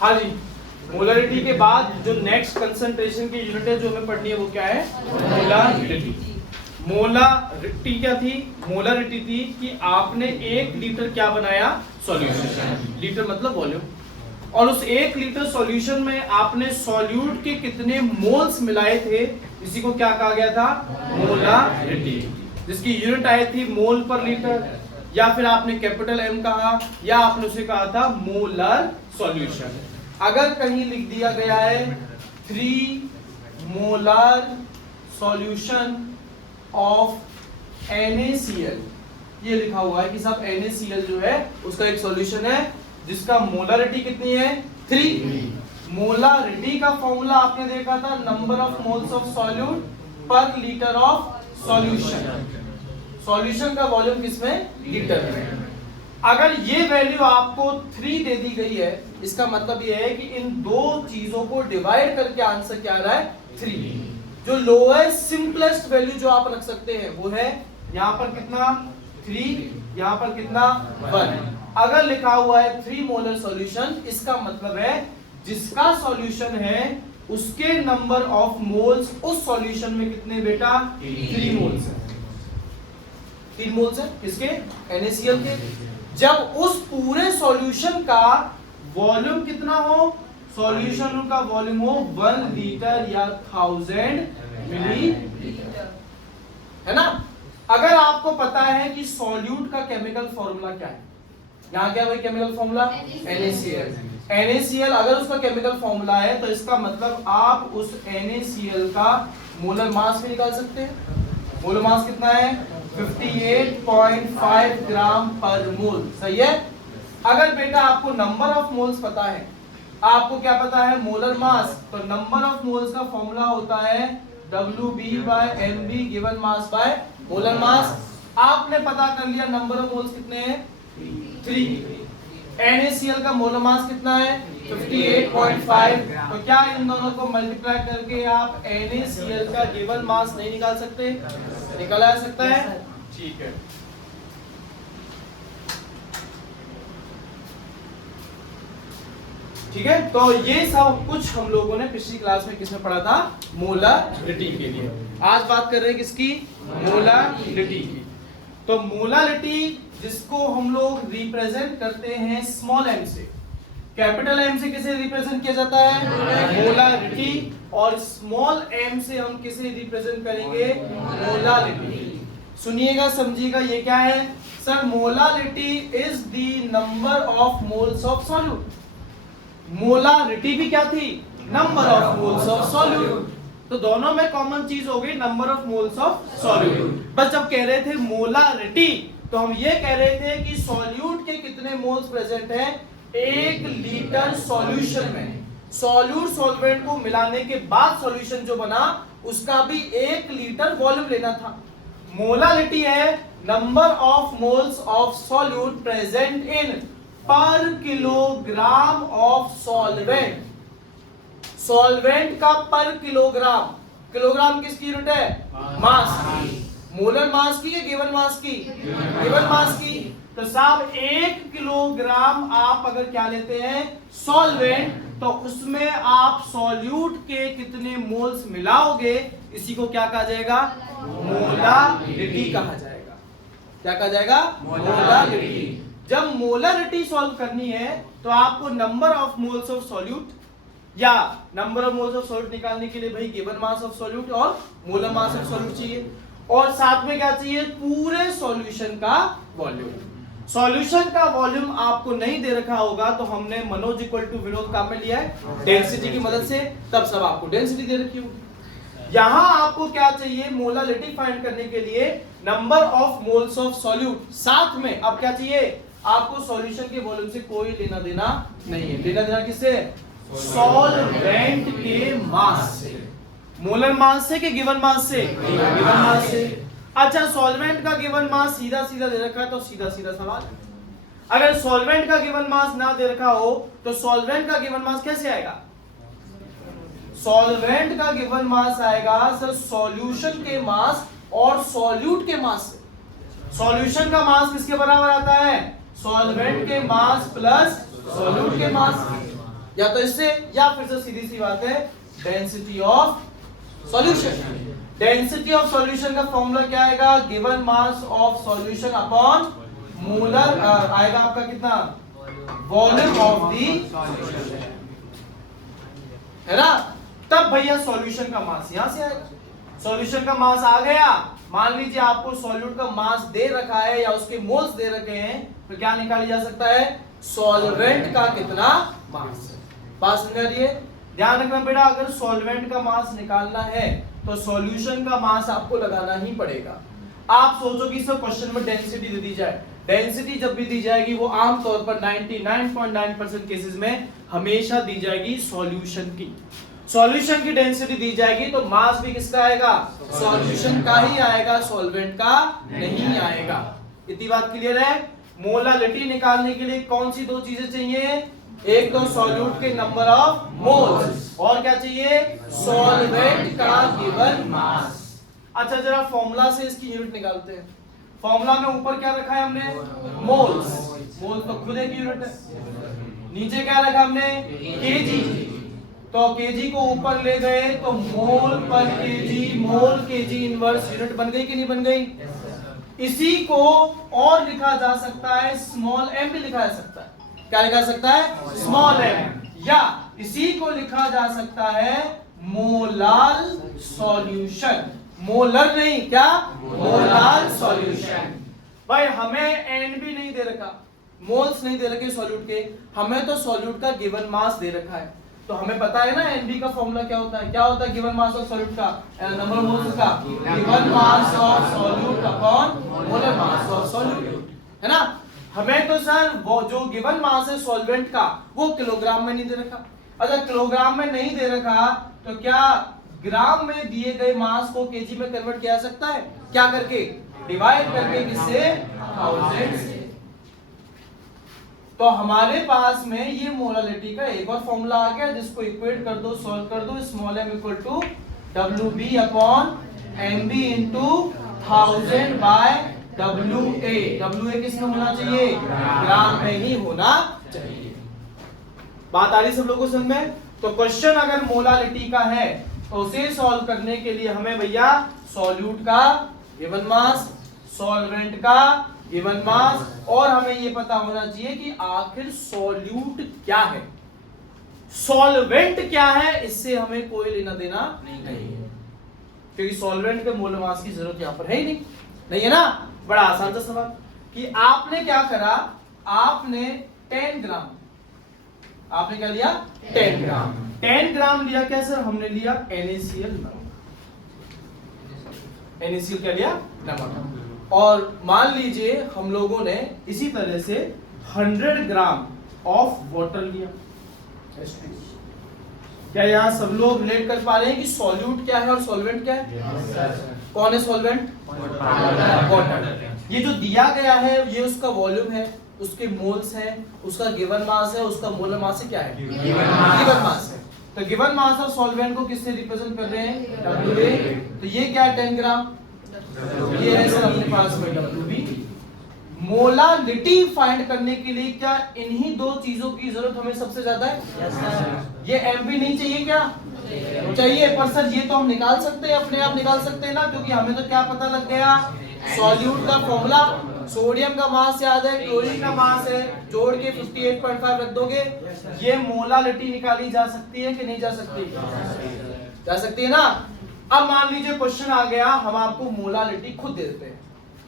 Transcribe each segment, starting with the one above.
हाँ जी, मोलरिटी के बाद जो नेक्स्ट कंसंट्रेशन की यूनिट है जो हमें पढ़नी है वो क्या है? मोलरिटी। मोलरिटी क्या थी? मोलरिटी थी कि आपने 1 लीटर क्या बनाया? सॉल्यूशन। लीटर मतलब वॉल्यूम। और उस 1 लीटर सॉल्यूशन में आपने सॉल्यूट के कितने मोल्स मिलाए थे, इसी को क्या कहा गया था? मोलरिटी। जिसकी यूनिट आई थी मोल पर लीटर, या फिर आपने कैपिटल एम कहा, या आपने उसे कहा था मोलर सॉल्यूशन। अगर कहीं लिख दिया गया है 3 मोलर सॉल्यूशन ऑफ NaCl, ये लिखा हुआ है कि साहब NaCl जो है उसका एक सॉल्यूशन है जिसका मोलरिटी कितनी है? 3। मोलरिटी का फॉर्मूला आपने देखा था, number of moles of solute पर लीटर ऑफ सॉल्यूशन। सॉल्यूशन का वॉल्यूम किसमें? लीटर में। अगर ये वैल्यू आपको 3 दे दी गई है, इसका मतलब ये है कि इन दो चीजों को डिवाइड करके आंसर क्या आ रहा है? 3। जो लोएस्ट सिंपलेस्ट वैल्यू जो आप रख सकते हैं वो है यहां पर कितना? 3, यहां पर कितना? 1। अगर लिखा हुआ है 3 मोलर सॉल्यूशन, इसका मतलब है जिसका सॉल्यूशन है उसके नंबर ऑफ मोल्स उस सॉल्यूशन में कितने बेटा? 3 मोल्स है। 3 मोल्स है किसके? NaCl के। जब उस पूरे सॉल्यूशन का वॉल्यूम कितना हो? सॉल्यूशन का वॉल्यूम हो 1 लीटर या 1000 मिलीलीटर, है ना? अगर आपको पता है कि सॉल्यूट का केमिकल फॉर्मूला क्या है, यहाँ क्या है केमिकल फॉर्मूला? NaCl। NaCl अगर उसका केमिकल फॉर्मूला है तो इसका मतलब आप उस NaCl का मोलर मास भी निकाल सकते हैं। मोलर मास कितना है? 58.5 ग्राम पर मोल। सही है। अगर बेटा आपको नंबर ऑफ मोल्स पता है, आपको क्या पता है? Molar mass. तो नंबर ऑफ मोल्स का फॉर्मूला होता है WB/MB given mass by molar mass. आपने पता कर लिया नंबर ऑफ मोल्स कितने हैं? 3। NaCl का मोलर मास कितना है? 58.5। तो क्या इन दोनों को मल्टीप्लाई करके आप NaCl का गिवन मास नहीं निकाल सकते? निकाला जा सकता है। ठीक है। ठीक है, तो ये सब कुछ हम लोगों ने पिछली क्लास में किसमें पढ़ा था? मोलरिटी के लिए। आज बात कर रहे हैं किसकी? मोलरिटी की। तो मोलरिटी जिसको हम लोग रिप्रेजेंट करते हैं स्मॉल m से, कैपिटल M से किसे रिप्रेजेंट किया जाता है? मोलरिटी। और स्मॉल m से हम किसे रिप्रेजेंट करेंगे? मोलरिटी। सुनिएगा, समझिएगा, ये क्या है? Sir molarity is the number of moles of solute. Molarity भी क्या थी? Number of moles of solute. तो दोनों में कॉमन चीज हो गई number of moles of solute. बस जब कह रहे थे मोलरिटी तो हम ये कह रहे थे कि सॉल्यूट के कितने मोल्स प्रेजेंट हैं 1 लीटर सॉल्यूशन में। सॉल्यूट सॉल्वेंट को मिलाने के बाद सॉल्यूशन जो बना उसका भी 1 लीटर वॉल्यूम लेना था। मोलरिटी है number of moles of solute present in पर किलोग्राम ऑफ सॉल्वेंट। सॉल्वेंट का पर किलोग्राम, किलोग्राम किसकी यूनिट है? मास की। मोलर मास की या गिवन मास की? गिवन मास की। तो साहब 1 किलोग्राम आप अगर क्या लेते हैं सॉल्वेंट, तो उसमें आप सॉल्यूट के कितने मोल्स मिलाओगे, इसी को क्या कहा जाएगा? मोलरिटी कहा जाएगा। क्या कहा जाएगा? मोलरिटी। जब मोलरिटी सॉल्व करनी है तो आपको number of moles of solute या number of moles of solute निकालने के लिए भाई गिवन मास ऑफ सॉल्यूट और मोलर मास ऑफ सॉल्यूट चाहिए, और साथ में क्या चाहिए? पूरे सॉल्यूशन का वॉल्यूम। सॉल्यूशन का वॉल्यूम आपको नहीं दे रखा होगा तो हमने मनोज इक्वल टू विनोद काम में लिया है डेंसिटी की मदद से, तब सब आपको डेंसिटी दे रखी होगी। यहां आपको क्या चाहिए? मोलरिटी फाइंड करने के लिए number of moles of solute, साथ में अब क्या चाहिए? आपको सॉल्यूशन के वॉल्यूम से कोई लेना देना नहीं है। लेना देना किससे? सॉल्वेंट के मास से। मोलर मास से कि गिवन मास से? गिवन मास से। अच्छा, सॉल्वेंट का गिवन मास सीधा सीधा दे रखा है तो सीधा सीधा सवाल, अगर सॉल्वेंट का गिवन मास ना दे रखा हो तो सॉल्वेंट का गिवन मास कैसे आएगा? सॉल्वेंट का गिवन मास आएगा सर सॉल्यूशन के मास और सॉल्यूट के मास से। सॉल्यूशन का मास किसके बराबर आता है? सॉल्वेंट के मास प्लस सॉल्यूट के मास। या तो इससे या फिर से सीधी सी बात है density of solution. Density of solution का फॉर्मूला क्या आएगा? Given mass of solution upon molar आएगा आपका कितना? वॉल्यूम ऑफ दी सॉल्यूशन, है ना। तब भैया सॉल्यूशन का मास यहां से आएगा। सॉल्यूशन का मास आ गया। मान लीजिए आपको सॉल्यूट का मास दे रखा है या उसके मोल्स दे रखे हैं, तो क्या निकाला जा सकता है? सॉल्वेंट का कितना मास है। बात समझ आ रही है? ध्यान रखना बेटा, अगर सॉल्वेंट का मास निकालना है तो सॉल्यूशन का मास आपको लगाना ही पड़ेगा। आप सोचो कि सब क्वेश्चन में डेंसिटी दे दी जाए, डेंसिटी जब भी दी जाएगी वो आमतौर पर 99.9% केसेस में हमेशा दी जाएगी सॉल्यूशन की। सॉल्यूशन की डेंसिटी दी जाएगी तो मास भी किसका आएगा? सॉल्यूशन का ही आएगा, सॉल्वेंट का नहीं आएगा। इतनी बात क्लियर है? मोलालिटी निकालने के लिए कौन सी दो चीजें चाहिए? एक तो सॉल्यूट के नंबर ऑफ मोल्स और क्या चाहिए? सॉल्वेंट का गिवन मास। अच्छा जरा फॉर्मूला से इसकी यूनिट निकालते हैं। फॉर्मूला में ऊपर क्या रखा है हमने? मोल्स। मोल्स तो खुद एक यूनिट है। नीचे क्या रखा हमने? केजी। तो केजी को ऊपर ले गए तो मोल पर केजी, मोल केजी इनवर्स यूनिट बन गई कि नहीं बन गई? इसी को और लिखा जा सकता है स्मॉल एम भी लिखा जा सकता है। क्या लिखा जा सकता है? Small M. या इसी को लिखा जा सकता है मोलाल सॉल्यूशन। मोलर नहीं, क्या? Molal solution. भाई हमें एन भी नहीं दे रखा, मोल्स नहीं दे रखे सॉल्यूट के, हमें तो सॉल्यूट का गिवन मास दे रखा है। तो हमें पता है ना एनबी का फॉर्मूला क्या होता है? क्या होता है गिवन मास ऑफ सॉल्यूट का? नंबर ऑफ मोल्स का given mass of solute upon molar mass of solute, है ना। हमें तो सर वो जो गिवन मास है सॉल्वेंट का वो किलोग्राम में नहीं दे रखा। अगर किलोग्राम में नहीं दे रखा तो क्या ग्राम में दिए गए मास को केजी में कन्वर्ट किया जा सकता है? क्या करके? डिवाइड करके। किससे? 1000 से। तो हमारे पास में ये मोलालिटी का एक और फॉर्मूला आ गया जिसको इक्वेट कर दो, सॉल्व कर दो। Small m equal to WB upon MB into 1000 by WA। WA किसमें होना चाहिए? ग्राम में ही होना चाहिए। बात आ रही सब लोगों को समझ में? तो क्वेश्चन अगर मोलालिटी का है तो उसे सॉल्व करने के लिए हमें भैया सॉल्यूट का गिवन मास, सॉल्वेंट का गिवन मास और हमें ये पता होना चाहिए कि आखिर सॉल्यूट क्या है, सॉल्वेंट क्या है। इससे हमें कोई लेना देना नहीं है, क्योंकि सॉल्वेंट के मोल मास की जरूरत यहां पर है ही नहीं है ना। बड़ा आसान सा सवाल कि आपने क्या करा, आपने 10 ग्राम, आपने क्या लिया? 10 ग्राम। 10 ग्राम लिया क्या सर? हमने लिया NaCl नमक। NaCl क्या लिया? नमक। और मान लीजिए हम लोगों ने इसी तरह से 100 ग्राम ऑफ वाटर लिया। क्या यहाँ सब लोग रिलेट कर पा रहे हैं कि सॉल्यूट क्या है और सॉल्वेंट क्या है? कौन है सॉल्वेंट? वाटर। ये जो दिया गया है ये उसका वॉल्यूम है, उसके मोल्स हैं, उसका गिवन मास है, उसका मोलर मास है। क्या है? गिवन मास है। तो गिवन मास ऑफ सॉल्वेंट को किससे रिप्रेजेंट कर रहे हैं? WA। तो ये क्या है? 10 ग्राम। ये है सर अपने पास में WB। मोलालिटी फाइंड करने के लिए क्या इन्हीं दो चीजों की जरूरत हमें सबसे ज्यादा है? ये MB नहीं चाहिए क्या? चाहिए। पर सर ये तो हम निकाल सकते हैं, अपने आप निकाल सकते हैं ना, क्योंकि हमें तो क्या पता लग गया? सॉल्यूट का फॉर्मूला। सोडियम का मास याद है, क्लोरीन का मास है, जोड़ के 58.5 रख दोगे, ये मोलालिटी निकाली जा सकती है कि नहीं जा सकती? जा सकती है ना। अब मान लीजिए क्वेश्चन आ गया, हम आपको मोलालिटी खुद दे देते हैं।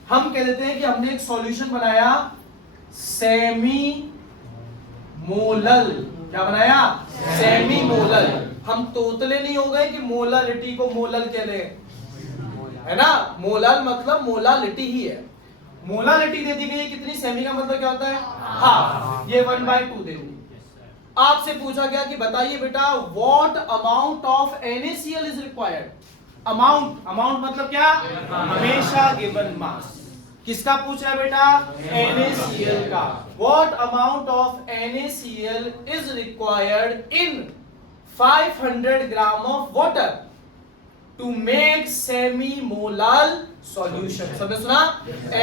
हम कह देते हैं कि हमने एक सॉल्यूशन बनाया सेमी मोलल। क्या बनाया? Semi molal. हम तोतले नहीं हो गए कि मोलालिटी को मोलल कह रहे हैं, है ना। मोलल मतलब मोलालिटी ही है। मोलालिटी दे दी गई है कितनी? सेमी का मतलब क्या होता है? हाफ। ये 1/2 दे दी। आपसे पूछा गया कि बताइए बेटा what amount of NaCl is required. Amount मतलब क्या? हमेशा गिवन मास। किसका पूछा है बेटा? NaCl का। What amount of NaCl is required in 500 gram of water to make semi molal solution. सबने सुना?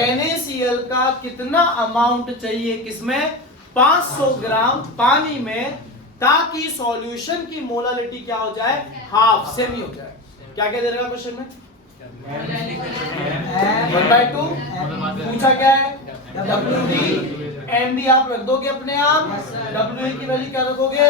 NaCl का कितना अमाउंट चाहिए किसमें? 500 ग्राम पानी में ताकि सॉल्यूशन की मोलालिटी क्या हो जाए, हाफ, सेमी हो जाए। क्या क्या दे रहा है क्वेश्चन में, 1/2 पूछा क्या है, WD, M भी आप रख दोगे अपने आप, WA की वैल्यू क्या रखोगे,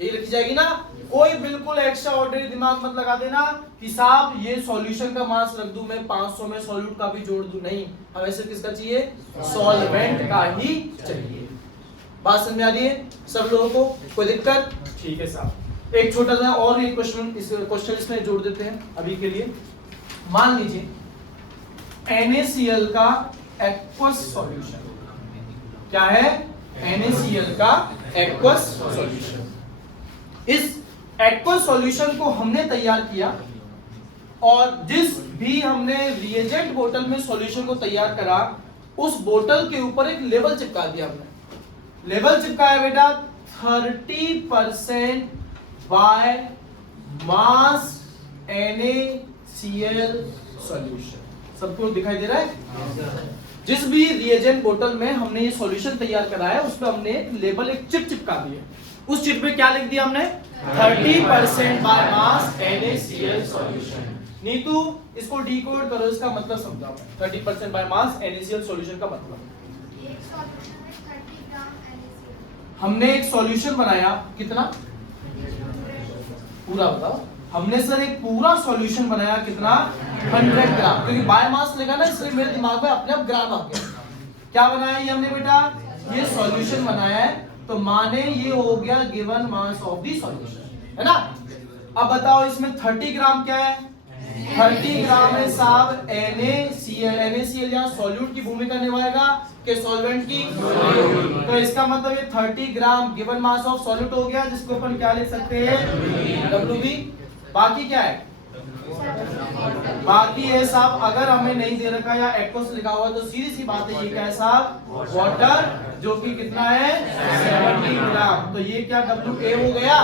ये लिखी जाएगी ना। कोई बिल्कुल एक्स्ट्रा ऑर्डिनरी दिमाग मत लगा देना कि साहब ये सॉल्यूशन का मास रख दूं मैं 500 में, सॉल्यूट का भी जोड़ दूं, नहीं, हमें सिर्फ किसका चाहिए, सॉल्वेंट का ही चाहिए। बात समझ आ रही है सब लोगों को, कोई दिक्कत, ठीक है साहब। एक छोटा सा और एक क्वेश्चन इसमें जोड़ देते हैं अभी के लिए। मान लीजिए NaCl का एक्वस सॉल्यूशन, क्या है, NaCl का एक्वस सॉल्यूशन। इस एक्वस सॉल्यूशन को हमने तैयार किया और जिस भी हमने रिएजेंट बोतल में सॉल्यूशन को तैयार करा, उस बोतल के ऊपर एक लेबल चिपका दिया हमने। लेबल चिपकाया बेटा 30% बाय मास NaCl सॉल्यूशन। सबको दिखाई दे रहा है? जिस भी रिएजेंट बोतल में हमने ये सॉल्यूशन तैयार कराया है, उस पर हमने एक लेबल, एक चिप चिपका दी है। उस चिप में क्या लिख दिया हमने, 30% by mass NaCl solution. Neetu इसको डिकोड करो, इसका मतलब समझाओ। 30% बाय मास NaCl सॉल्यूशन का मतलब, हमने एक सॉल्यूशन बनाया, कितना, पूरा बताओ। हमने सर एक पूरा सॉल्यूशन बनाया, कितना, 100 ग्राम, क्योंकि बाय मास लेगा ना, इसलिए मेरे दिमाग में अपने आप ग्राम आ गया। क्या बनाया ये हमने बेटा, ये सॉल्यूशन बनाया है, तो माने ये हो गया given mass of the solution, है ना। अब बताओ इसमें 30 ग्राम क्या है, 30 ग्राम है साहब NaCl। NaCl यहाँ सॉल्यूट की भूमिका निभाएगा कि सॉल्वेंट की, तो इसका मतलब ये 30 ग्राम गिवन मास ऑफ सॉल्यूट हो गया, जिसको अपन क्या लिख सकते हैं, WB। बाकी क्या है, बाकी है साहब, अगर हमें नहीं दे रखा या एक्वस लिखा हुआ तो सीधी सी बात है, ये क्या है साहब, वाटर, जो कि कितना है, 70 ग्राम। तो ये क्या WA हो गया।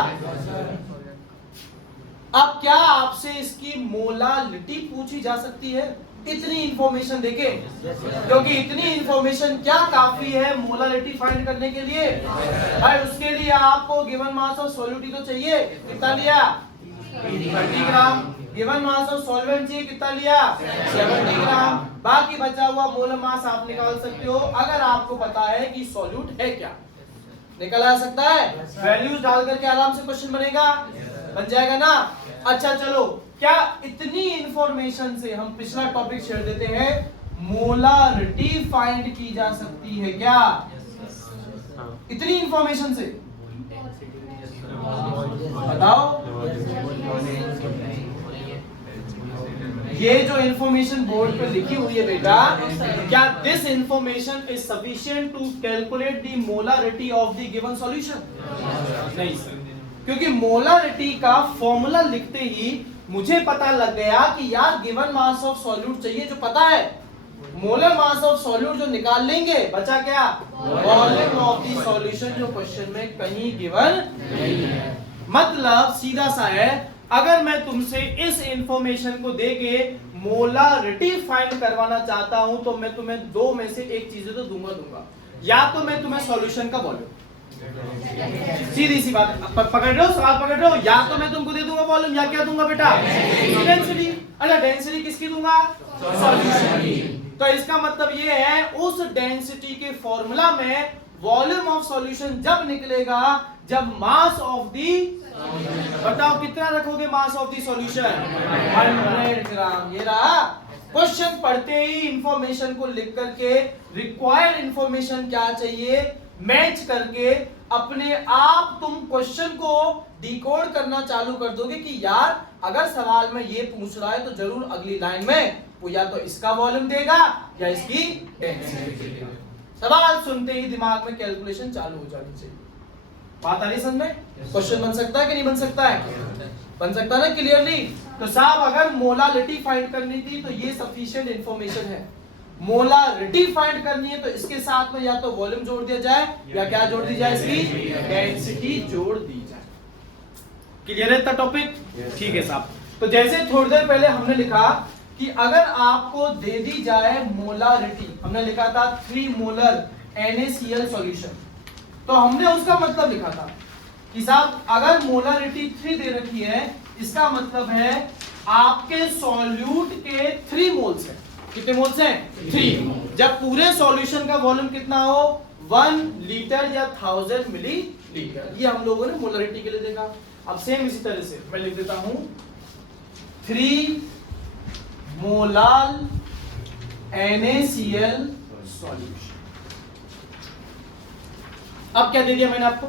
अब क्या आपसे इसकी मोलालिटी पूछी जा सकती है, इतनी इंफॉर्मेशन देके, क्योंकि इतनी इंफॉर्मेशन क्या काफी है मोलालिटी फाइंड करने के लिए भाई। उसके लिए आपको गिवन मास ऑफ सॉल्यूट तो चाहिए, कितना लिया, 30 ग्राम। गिवन मास ऑफ सॉल्वेंट चाहिए, कितना लिया, 70 ग्राम। बाकी बचा हुआ मोलर मास आप निकाल सकते हो, अगर आपको पता है कि सॉल्यूट है क्या, निकल आ सकता है। वैल्यूज डाल करके आराम से क्वेश्चन बनेगा, बन जाएगा ना। अच्छा चलो, क्या इतनी इंफॉर्मेशन से हम पिछला टॉपिक छेड़ देते हैं, मोलारिटी फाइंड की जा सकती है क्या, इतनी इंफॉर्मेशन से बताओ। ये जो इंफॉर्मेशन बोर्ड पे लिखी हुई है बेटा, क्या this information is sufficient to calculate the molarity of the given solution? नहीं सर, क्योंकि मोलारिटी का फॉर्मूला लिखते ही मुझे पता लग गया कि यार गिवन मास ऑफ सॉल्यूट चाहिए, जो पता है मोलर मास ऑफ सॉल्यूट जो निकाल लेंगे, बचा क्या, वॉल्यूम ऑफ द सॉल्यूशन, जो क्वेश्चन में कहीं गिवन नहीं है। मतलब सीधा सा है, अगर मैं तुमसे इस इंफॉर्मेशन को देके मोलारिटी फाइंड करवाना चाहता हूं, तो मैं तुम्हें दो में से एक चीज तो दूंगा, या तो मैं तुम्हें सॉल्यूशन का वॉल्यूम, सीधी सी बात, पकड़ रहे हो, सवाल पकड़ रहे हो, या तो मैं तुमको दे दूंगा वॉल्यूम, या क्या दूंगा बेटा, डेंसिटी। अच्छा डेंसिटी किसकी दूंगा, सॉल्यूशन की। तो इसका मतलब ये है, उस डेंसिटी के फॉर्मूला में वॉल्यूम ऑफ सॉल्यूशन जब निकलेगा, जब मास ऑफ दी, बताओ कितना रखोगे मास ऑफ दी सॉल्यूशन, 100 ग्राम। ये रहा क्वेश्चन, पढ़ते ही इंफॉर्मेशन को लिख करके रिक्वायर्ड इंफॉर्मेशन क्या चाहिए मैच करके अपने आप तुम क्वेश्चन को डिकोड करना चालू कर दोगे कि यार अगर सवाल में ये पूछ रहा है तो जरूर अगली लाइन में वो या तो इसका वॉल्यूम देगा या इसकी डेंसिटी देगा। सवाल सुनते ही दिमाग में कैलकुलेशन चालू हो जानी चाहिए। बात आ रही समझ में? क्वेश्चन बन सकता है कि नहीं बन सकता है? बन सकता है ना क्लियरली। तो साहब अगर मोलालिटी फाइंड करनी थी तो ये सफिशिएंट इंफॉर्मेशन है। मोलारिटी फाइंड करनी है तो इसके साथ में या तो वॉल्यूम जोड़ दिया जाए या क्या जोड़ दी जाए, इसकी डेंसिटी जोड़ दी जाए। क्लियर है इतना टॉपिक? ठीक है साहब। तो जैसे थोड़ी देर पहले हमने लिखा कि अगर आपको दे दी जाए मोलारिटी, हमने लिखा था 3 मोलर NaCl सॉल्यूशन, तो हमने उसका मतलब लिखा था कि साहब अगर मोलारिटी 3 दे रखी है, इसका मतलब है आपके सॉल्यूट के 3 मोल्स हैं। कितने मोल्स हैं? 3। जब पूरे सॉल्यूशन का वॉल्यूम कितना हो 1 लीटर या 1000 मिलीलीटर, ये हम लोगों ने मोलारिटी के लिए देखा। अब सेम इसी तरह से मैं लिख देता हूं 3 मोलाल NaCl सॉल्यूशन। अब क्या दे दिया मैंने आपको?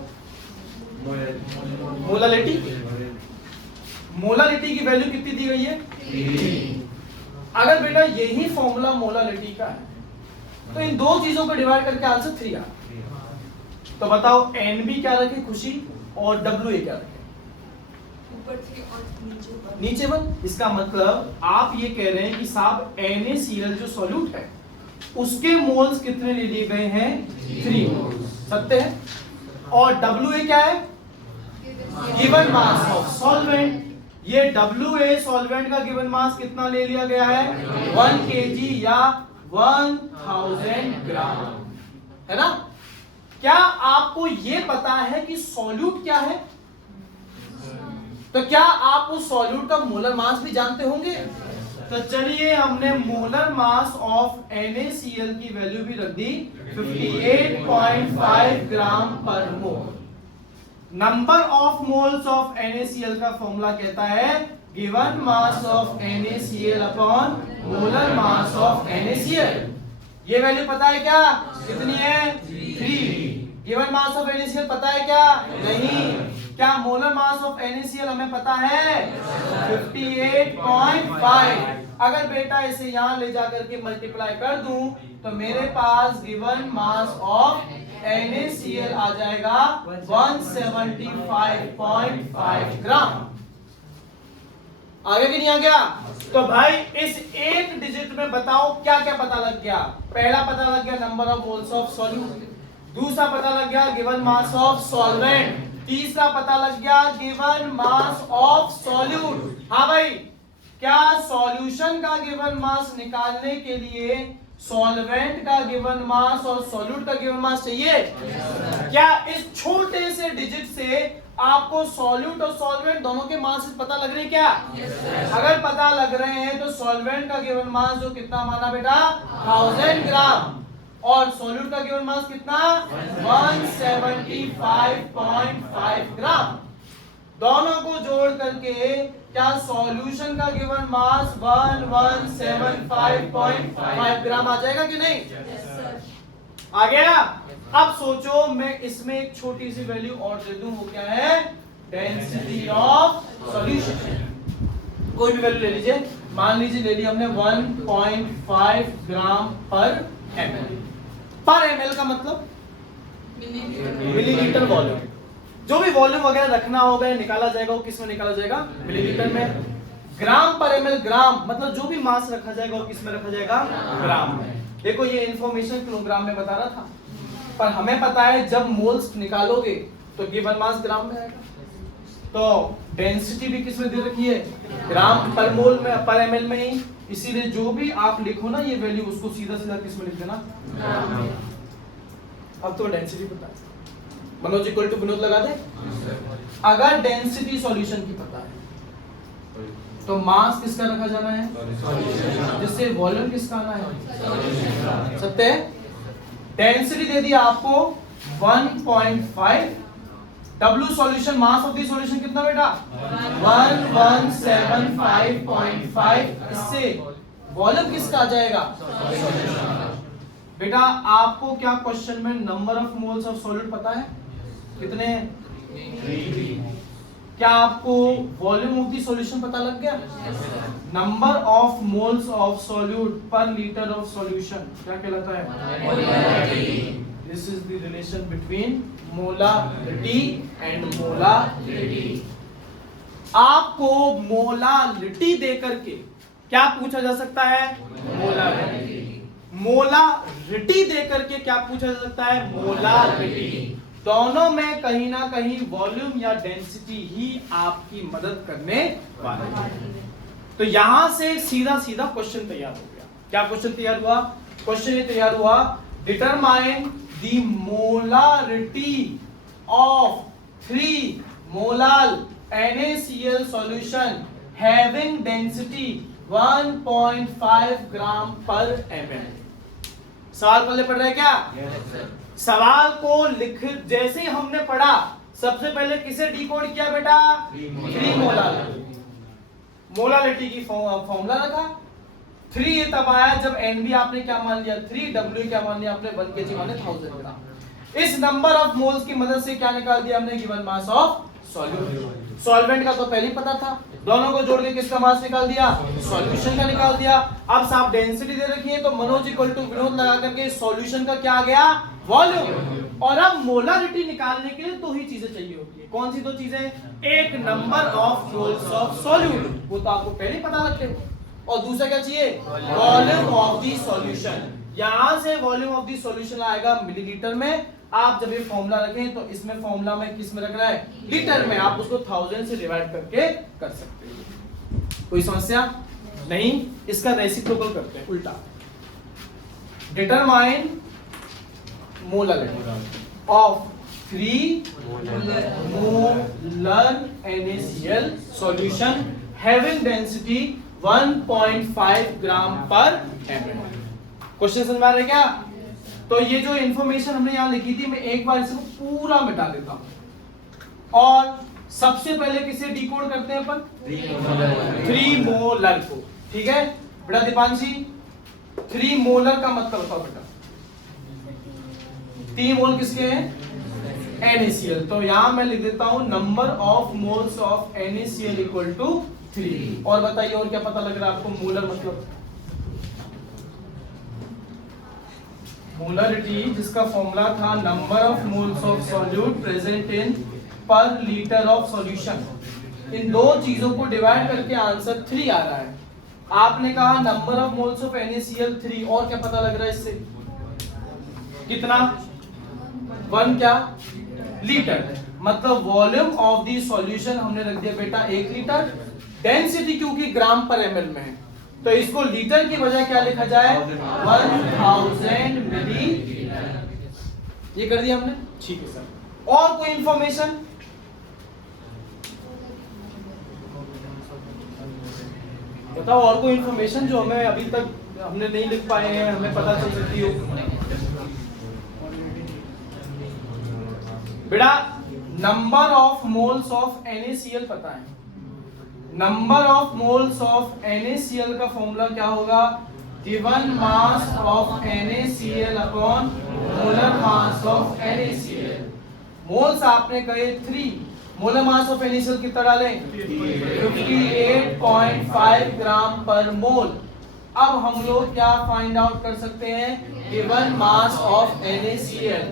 मोलालिटी। मोलालिटी की वैल्यू कितनी दी गई है? 3। अगर बेटा यही फॉर्मूला मोलालिटी का है तो इन दो चीजों को डिवाइड करके आंसर 3 आ। तो बताओ NB क्या रखे खुशी और WA क्या रखे? ऊपर 3 और नीचे 1। इसका मतलब आप ये कह रहे हैं कि साहब NaCl जो सॉल्यूट है उसके मोल्स कितने ले लिए गए हैं? 3 मोल्स। सत्य है। और WA क्या है? Given mass of solvent. ये WA सॉल्वेंट का गिवन मास कितना ले लिया गया है? 1 kg या 1000 ग्राम, है ना? क्या आपको ये पता है कि सॉल्यूट क्या है? तो क्या आप उस सॉल्यूट का मोलर मास भी जानते होंगे? तो चलिए हमने मोलर मास ऑफ NaCl की वैल्यू भी रख दी 58.5 gram per mole. Number of moles of NaCl का फॉर्मूला कहता है given mass of NaCl upon molar mass of NaCl। ये वैल्यू पता है क्या? कितनी है? 3। गिवन मास ऑफ NaCl पता है क्या? नहीं। क्या मोलर मास ऑफ NaCl हमें पता है? 58.5। अगर बेटा इसे यहां ले जाकर के मल्टीप्लाई कर दूं तो मेरे पास गिवन मास ऑफ NaCl आ जाएगा 175.5 ग्राम। आगे कि नहीं आ गया? तो भाई इस एक डिजिट में बताओ क्या क्या पता लग गया? पहला पता लग गया number of moles of solute, दूसरा पता लग गया गिवन मास ऑफ सॉल्वेंट, तीसरा पता लग गया गिवन मास ऑफ सॉल्यूट। हाँ भाई, क्या सॉल्यूशन का गिवन मास निकालने के लिए सॉल्वेंट का गिवन मास और सॉल्यूट का गिवन मास चाहिए? क्या इस छोटे से डिजिट से आपको सॉल्यूट और सॉल्वेंट दोनों के मास पता लग रहे हैं क्या? अगर पता लग रहे हैं तो सॉल्वेंट का गिवन मास जो कितना माना बेटा? 1000 ग्राम। और सॉल्यूट का गिवन मास कितना? 175.5 ग्राम। दोनों को जोड़ करके क्या सॉल्यूशन का गिवन मास 1175.5 ग्राम आ जाएगा कि नहीं? आ गया? अब सोचो मैं इसमें एक छोटी सी वैल्यू और दे दूं, वो क्या है? Density of solution. कोई भी वैल्यू ले लीजिए, मान लीजिए ले लिया हमने 1.5 ग्राम पर ml। पर ml का मतलब मिलीलीटर वॉल्यूम। जो भी वॉल्यूम वगैरह रखना होगा निकाला जाएगा, वो किस में निकाला जाएगा? मिलीलीटर में। ग्राम पर ml, ग्राम मतलब जो भी मास रखा जाएगा वो किस में रखा जाएगा? ग्राम में। देखो ये इंफॉर्मेशन किलोग्राम में बता रहा था, पर हमें पता है जब मोल्स निकालोगे तो गिवन मास ग्राम में आएगा। तो डेंसिटी भी किस में दे रखी है? ग्राम पर मोल में, पर ml में ही। इसीलिए जो भी आप लिखो ना ये वैल्यू, उसको सीधा सीधा किस में लिख देना? अब तो डेंसिटी पता है, मनोज इक्वल टू विनोद लगा दे। अगर डेंसिटी सॉल्यूशन की पता है तो मास किसका रखा जाना है? जिससे वॉल्यूम किसका आना है? सत्य है। डेंसिटी दे दी आपको 1.5। W solution, mass of the solution कितना बेटा? 1175.5। इससे वॉल्यूम किसका आ जाएगा? बेटा आपको क्या क्वेश्चन में number of moles of solute पता है? कितने हैं? 3। क्या आपको वॉल्यूम ऑफ द सॉल्यूशन पता लग गया? Number of moles of solute पर लीटर ऑफ सॉल्यूशन क्या कहलाता है? This is the relation between molarity and molarity. आपको मोलारिटी देकर के क्या पूछा जा सकता है? मोलारिटी। मोलारिटी देकर के क्या पूछा जा सकता है? मोलारिटी। दोनों में कहीं ना कहीं वॉल्यूम या डेंसिटी ही आपकी मदद करने वाला है। तो यहां से सीधा सीधा क्वेश्चन तैयार हो गया। क्या क्वेश्चन तैयार हुआ? क्वेश्चन ये तैयार हुआ, determine the molarity of 3 molar NaCl solution having density 1.5 ग्राम पर ml। सवाल पहले पढ़ रहे हैं क्या? सवाल को लिख जैसे ही हमने पढ़ा सबसे पहले किसे डिकोड किया बेटा? 3 मोलालिटी की फॉर्मूला रखा। 3 ये तब आया जब NB आपने क्या मान लिया 3, W क्या मान लिया आपने 1 kg माने 1000 ग्राम। इस नंबर ऑफ मोल्स की मदद से क्या निकाल दिया हमने? Given mass of solute. Solvent का तो पहले ही पता था, दोनों को जोड़ के किसका मास निकाल दिया? सॉल्यूशन का निकाल दिया। अब साफ डेंसिटी दे रखी है तो मनोज इक्वल टू विनोद लगा करके सॉल्यूशन का क्या आ गया? वॉल्यूम। और अब मोलारिटी निकालने के लिए दो ही चीजें चाहिए होती है। कौन सी दो चीजें? एक number of moles of solute, वो तो आपको पहले ही पता लगते हो, और दूसरा क्या चाहिए? Volume of the solution. यहां से वॉल्यूम ऑफ द सॉल्यूशन आएगा मिलीलीटर में। आप जब ये फॉर्मूला रखें तो इसमें फॉर्मूला में किस में रखना है? लीटर में। आप उसको 1000 से डिवाइड करके कर सकते हैं। कोई समस्या नहीं। इसका रेसिप्रोकल करते हैं, उल्टा। Determine molarity of 3 molar NaCl solution having density 1.5 ग्राम पर ml। क्वेश्चन समझ में आ रहा है क्या? तो ये जो इंफॉर्मेशन हमने यहां लिखी थी मैं एक बार इसको पूरा मिटा देता हूं। और सबसे पहले किसे डिकोड करते हैं अपन? 3 मोलर को। ठीक है बेटा दीपांशी, 3 मोलर का मतलब बताओ बेटा। 3 मोल किसके हैं? NaCl। तो यहां मैं लिख देता हूं number of moles of NaCl equal to 3। और बताइए और क्या पता लग रहा है आपको? मोलर मतलब मोलारिटी, जिसका फॉर्मूला था number of moles of solute present in पर लीटर ऑफ सॉल्यूशन। इन दो चीजों को डिवाइड करके आंसर 3 आ रहा है। आपने कहा number of moles of NaCl 3, और क्या पता लग रहा है इससे? कितना? 1 क्या? लीटर। मतलब वॉल्यूम ऑफ द सॉल्यूशन हमने रख दिया बेटा 1 लीटर। डेंसिटी क्योंकि ग्राम पर ml में है तो इसको लीटर की बजाय क्या लिखा जाए? 1000 मिली। ये कर दिया हमने। ठीक है सर। और कोई इंफॉर्मेशन? बताओ और कोई इंफॉर्मेशन जो हमें अभी तक हमने नहीं लिख पाए हैं, हमें पता चल सकती हो? बेटा number of moles of NaCl पता है। Number of moles of NaCl का फॉर्मूला क्या होगा? Given mass of NaCl upon molar mass of NaCl। Moles आपने कहे 3, मोलर मास ऑफ NaCl कितना डालें? 58.5 ग्राम पर मोल। अब हम लोग क्या फाइंड आउट कर सकते हैं? Given mass of NaCl।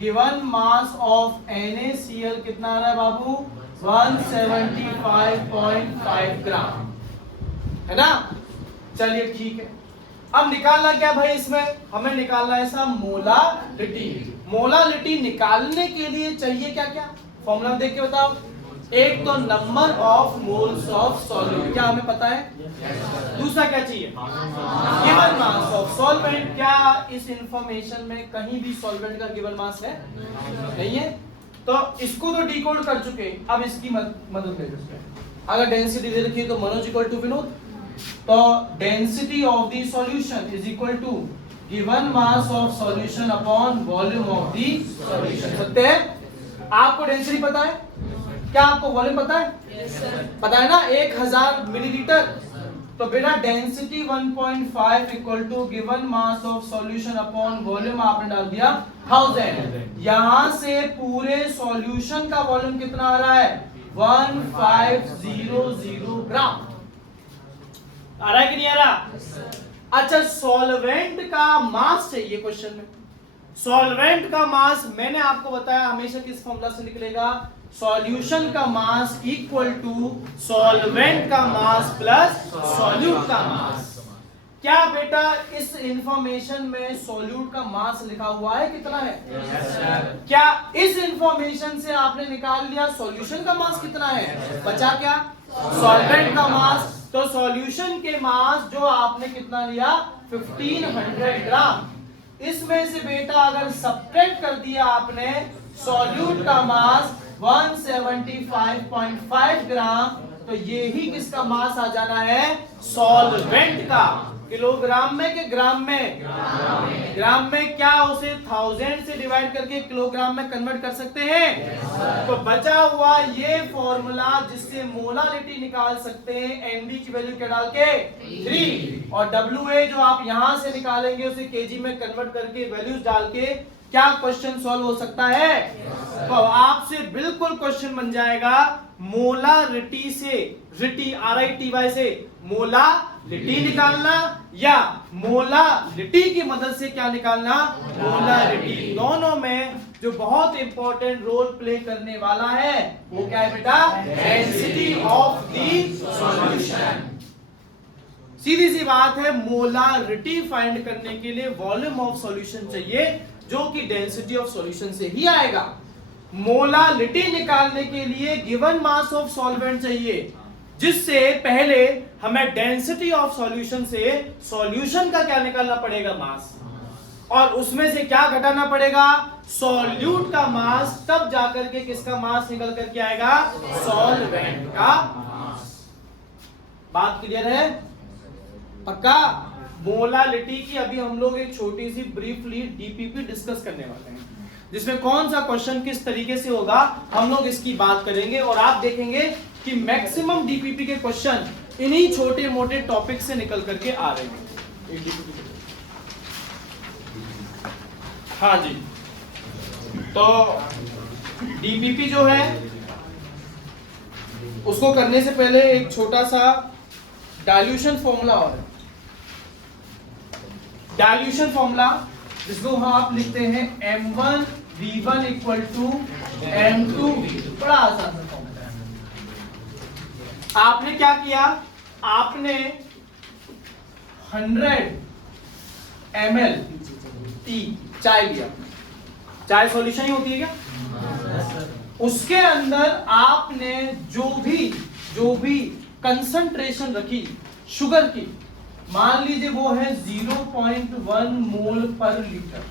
Given mass of NaCl कितना आ रहा है बाबू? 175.5 ग्राम, है ना? चलिए ठीक है। अब निकालना क्या भाई? इसमें हमें निकालना है सा मोलारिटी। मोलारिटी निकालने के लिए चाहिए क्या क्या? फॉर्मूला देख के बताओ। एक तो number of moles of solute, क्या हमें पता है? दूसरा क्या चाहिए? Given mass of solvent. क्या इस इंफॉर्मेशन में कहीं भी सॉल्वेंट का गिवन मास है? नहीं है। तो इसको तो डिकोड कर चुके, अब इसकी मदद ले सकते हैं। अगर डेंसिटी दे रखी है तो मनोज इक्वल टू विनोद। तो density of the solution is equal to given mass of solution upon volume of the solution. सत्य है? आपको डेंसिटी पता है? क्या आपको वॉल्यूम पता है? Yes sir. पता है ना? 1000 मिलीलीटर। तो बेटा density 1.5 equal to given mass of solution upon volume आपने डाल दिया 1000। यहां से पूरे सॉल्यूशन का वॉल्यूम कितना आ रहा है? 1500 ग्राम। आ रहा है कि नहीं आ रहा? अच्छा सॉल्वेंट का मास चाहिए क्वेश्चन में। सॉल्वेंट का मास मैंने आपको बताया हमेशा किस फॉर्मूला से निकलेगा? सॉल्यूशन का मास इक्वल टू सॉल्वेंट का मास प्लस सॉल्यूट का मास। क्या बेटा इस इंफॉर्मेशन में सॉल्यूट का मास लिखा हुआ है? कितना है? yes, क्या इस इंफॉर्मेशन से आपने निकाल लिया सॉल्यूशन का मास कितना है? बचा क्या? सॉल्वेंट का मास। तो सॉल्यूशन के मास जो आपने कितना लिया? 1500 ग्राम। इसमें से बेटा अगर सब्ट्रैक्ट कर दिया आपने सॉल्यूट का मास 175.5 ग्राम, तो ये ही किसका मास आ जाना है, सॉल्वेंट का। किलोग्राम में कि ग्राम में? ग्राम में क्या उसे 1000 से डिवाइड करके किलोग्राम में कन्वर्ट कर सकते हैं? तो बचा हुआ ये फॉर्मूला जिससे मोलारिटी निकाल सकते हैं एनबी की वैल्यू क्या डाल के 3, और डब्ल्यूए जो आप यहां से निकालेंगे उसे केजी में कन्वर्ट करके वैल्यूज डाल के क्या क्वेश्चन सॉल्व हो सकता है? तो आपसे बिल्कुल क्वेश्चन बन जाएगा मोलारिटी से, रिटी RITY से मोलारिटी निकालना या मोलारिटी की मदद से क्या निकालना, मोलारिटी। दोनों में जो बहुत इंपॉर्टेंट रोल प्ले करने वाला है वो क्या है बेटा, डेंसिटी ऑफ द सॉल्यूशन। सीधी सी बात है, मोलारिटी फाइंड करने के लिए वॉल्यूम ऑफ सॉल्यूशन चाहिए जो कि डेंसिटी ऑफ सॉल्यूशन से ही आएगा। मोलारिटी निकालने के लिए गिवन मास ऑफ सॉल्वेंट चाहिए, जिससे पहले हमें डेंसिटी ऑफ सॉल्यूशन से सॉल्यूशन का क्या निकालना पड़ेगा, मास, और उसमें से क्या घटाना पड़ेगा, सॉल्यूट का मास, तब जाकर के किसका मास निकल करके आएगा, सॉल्वेंट का मास। बात क्लियर है? पक्का? मोलारिटी की अभी हम लोग एक छोटी सी ब्रीफली डीपीपी डिस्कस करने वाले हैं, जिसमें कौन सा क्वेश्चन किस तरीके से होगा हम लोग इसकी बात करेंगे, और आप देखेंगे कि मैक्सिमम डीपीपी के क्वेश्चन इन्हीं छोटे मोटे टॉपिक से निकल करके आ रहे हैं। हाँ जी, तो डीपीपी जो है उसको करने से पहले एक छोटा सा डाइल्यूशन फॉर्मूला और है। डाइल्यूशन फॉर्मूला जिसको हम आप लिखते हैं M1V1 इक्वल टू M2V2, बड़ा आसान सा फॉर्मूला है। आपने क्या किया, आपने 100 ml टी चाय लिया, चाय सॉल्यूशन ही होती है क्या? उसके अंदर आपने जो भी कंसंट्रेशन रखी शुगर की, मान लीजिए वो है 0.1 मोल पर लीटर,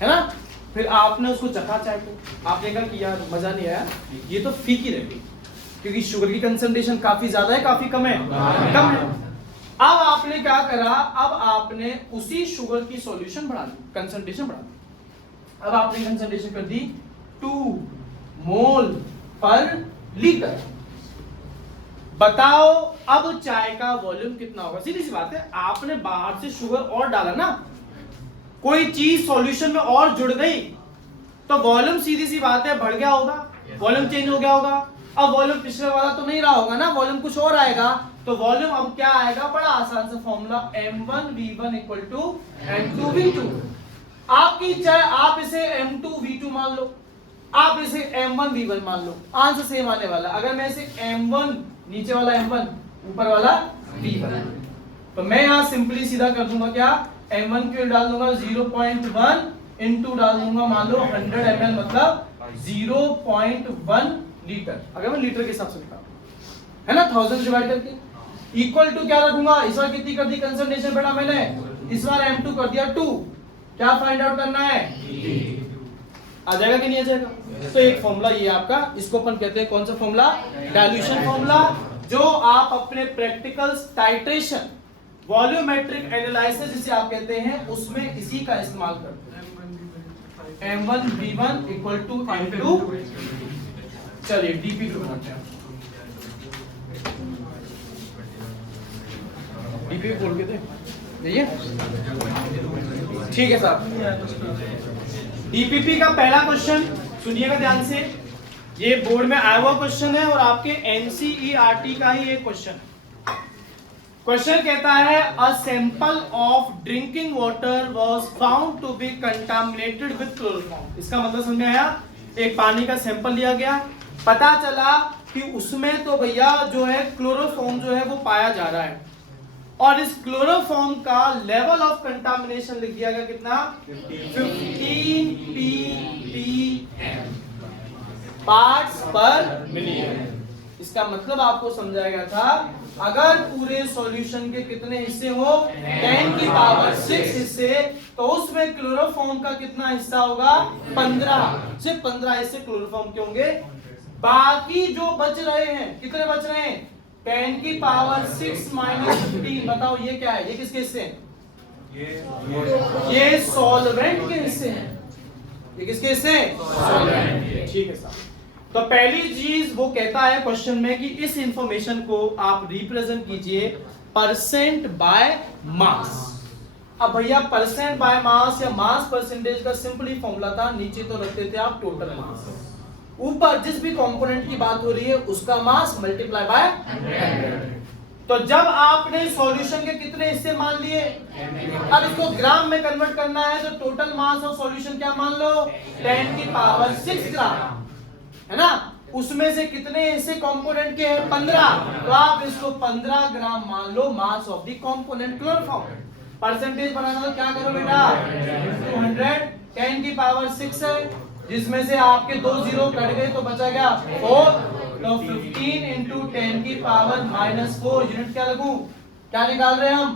है ना? फिर आपने उसको चखा चाय को, आपने कहा कि यार मजा नहीं आया, ये तो फीकी रह गई, क्योंकि शुगर की कंसंट्रेशन काफी ज्यादा है काफी कम है, कम है। अब आपने क्या करा, अब आपने उसी शुगर की सॉल्यूशन बढ़ा दी, कंसंट्रेशन बढ़ा दी। अब आपने कंसंट्रेशन कर दी 2 मोल पर लीटर। बताओ अब चाय का वॉल्यूम कितना होगा? सीधी सी बात है, आपने बाहर से शुगर और डाला ना, कोई चीज सॉल्यूशन में और जुड़ गई तो वॉल्यूम सीधी सी बात है बढ़ गया होगा, वॉल्यूम चेंज हो गया होगा। अब वॉल्यूम पिछले वाला तो नहीं रहा होगा ना, वॉल्यूम कुछ और आएगा, तो वॉल्यूम अब क्या आएगा, बड़ा आसान सा formula M1V1 equal to M2V2। आपकी चाहे आप इसे M2V2 मान लो, आप इसे M1V1 मान लो, आंसर सेम आने वाला। अगर मैं इसे M1 नीचे वाला M1 ऊपर वाला V1, तो मैं यहां सिंपली सीधा कर दूंगा क्या, M1 के डाल दूंगा 0.1 इनटू डाल दूंगा मान लो 100 ml, मतलब 0.1 लीटर। अगर मैं लीटर के हिसाब से निकालूं, है ना, 1000 डिवाइड करके, इक्वल टू क्या रखूंगा, इस बार कितनी कर दी कंसंट्रेशन बेटा मैंने, इस बार M2 कर दिया 2, क्या फाइंड आउट करना है, आ जाएगा कि नहीं आ जाएगा? तो एक फॉर्मूला ये आपका, इसको अपन कहते हैं कौन सा फॉर्मूला, डाइल्यूशन फॉर्मूला, जो आप अपने प्रैक्टिकल टाइट्रेशन वॉल्यूमेट्रिक एनालिसिस जिसे आप कहते हैं उसमें इसी का इस्तेमाल करते हैं। M1V1 इक्वल टू M2, चलिए DP2 बनाते हैं, DP बोल के थे भैया, ठीक है साहब। डीपीपी का पहला क्वेश्चन सुनिएगा ध्यान से, ये बोर्ड में आया हुआ क्वेश्चन है और आपके एनसीईआरटी का ही एक क्वेश्चन। क्वेश्चन कहता है a sample of drinking water was found to be contaminated with chloroform. इसका मतलब समझ में आया, एक पानी का सैंपल लिया गया, पता चला कि उसमें तो भैया जो है क्लोरोफॉर्म जो है वो पाया जा रहा है, और इस क्लोरोफॉर्म का लेवल ऑफ कंटामिनेशन लिख दिया गया कितना, 15 ppm पार्ट्स पर मिलियन। इसका मतलब आपको समझाया गया था, अगर पूरे सॉल्यूशन के कितने हिस्से हो 10 की पावर 6 हिस्से, तो उसमें क्लोरोफॉर्म का कितना हिस्सा होगा 15, सिर्फ 15 हिस्से क्लोरोफॉर्म के होंगे। बाकी जो बच रहे हैं, कितने बच रहे हैं 10 की पावर 6 माइनस 15, बताओ ये क्या है, ये किसके हिस्से हैं, ये सॉल्वेंट के हिस्से हैं। ये किसके हिस्से हैं, सॉल्वेंट के। ठीक है साहब, तो पहली चीज वो कहता है क्वेश्चन में कि इस इंफॉर्मेशन को आप रिप्रेजेंट कीजिए परसेंट बाय मास। अब भैया परसेंट बाय मास या मास परसेंटेज का सिंपली फॉर्मूला था, नीचे तो रखते थे आप टोटल मास, ऊपर जिस भी कंपोनेंट की बात हो रही है उसका मास मल्टीप्लाई बाय 100। तो जब आपने सॉल्यूशन के कितने हिस्से मान लिए, अब इसको ग्राम में कन्वर्ट करना है, तो टोटल मास ऑफ सॉल्यूशन क्या मान लो 10 की पावर 6 ग्राम, है ना। उसमें से कितने हिस्से कंपोनेंट के हैं 15, तो आप इसको 15 ग्राम मान लो mass of the component chloroform. Percentage बनाना तो क्या करो बेटा 200, 10 की पावर 6 है, जिसमें से आपके 2 जीरो कट गए तो बचा गया 4, तो 15 इंटू 10 की पावर -4 यूनिट क्या लगू, क्या निकाल रहे हैं हम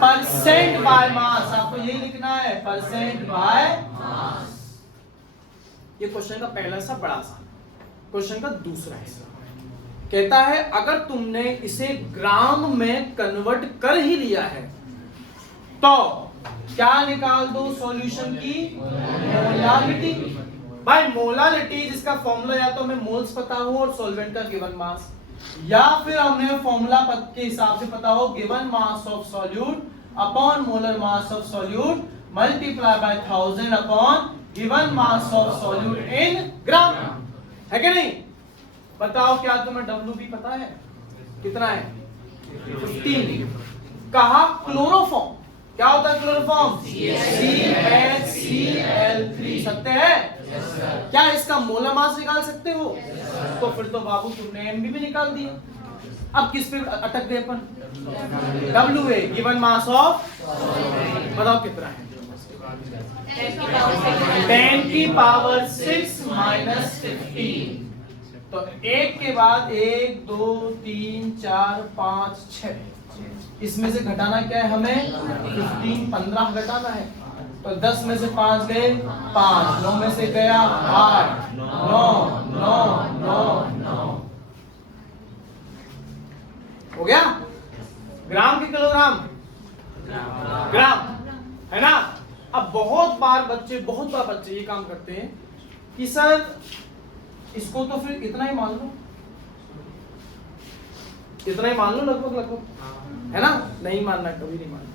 परसेंट बाय मास। आपको यही लिखना है परसेंट बाय मास। ये क्वेश्चन का पहला सा बड़ा सा। क्वेश्चन का दूसरा हिस्सा कहता है, अगर तुमने इसे ग्राम में कन्वर्ट कर ही लिया है तो क्या निकाल दो सॉल्यूशन की मोलालिटी। भाई मोलालिटी जिसका फॉर्मूला या तो हमें मोल्स पता हो और सॉल्वेंट का गिवन मास, या फिर हमें फॉर्मूला के हिसाब से पता हो given mass of solute upon molar mass of solute multiply by 1000 upon given mass of solute in gram, है कि नहीं। बताओ क्या तुम्हें WB पता है, कितना है 15। कहा क्लोरोफॉर्म, क्या होता है क्लोरोफॉर्म CHCl3, सत्य है। क्या इसका मोलर मास निकाल सकते हो, तो फिर तो बाबू तुमने MB भी निकाल दिया। अब किस पे अटक गए अपन, WA गिवन मास ऑफ, बताओ कितना है 10 की पावर 6 माइनस 15। तो एक के बाद 1 2 3 4 5 6, इसमें से घटाना क्या है हमें 15, 15 घटाना है। तो 10 में से 5 गए 5, 9 में से गया 8, 9 9 9 9 हो गया। ग्राम की किलोग्राम, ग्राम, है ना। अब बहुत बार बच्चे ये काम करते हैं कि सर इसको तो फिर इतना ही मान लो, इतना ही मान लो लगभग, है ना। नहीं मानना, कभी नहीं मानना।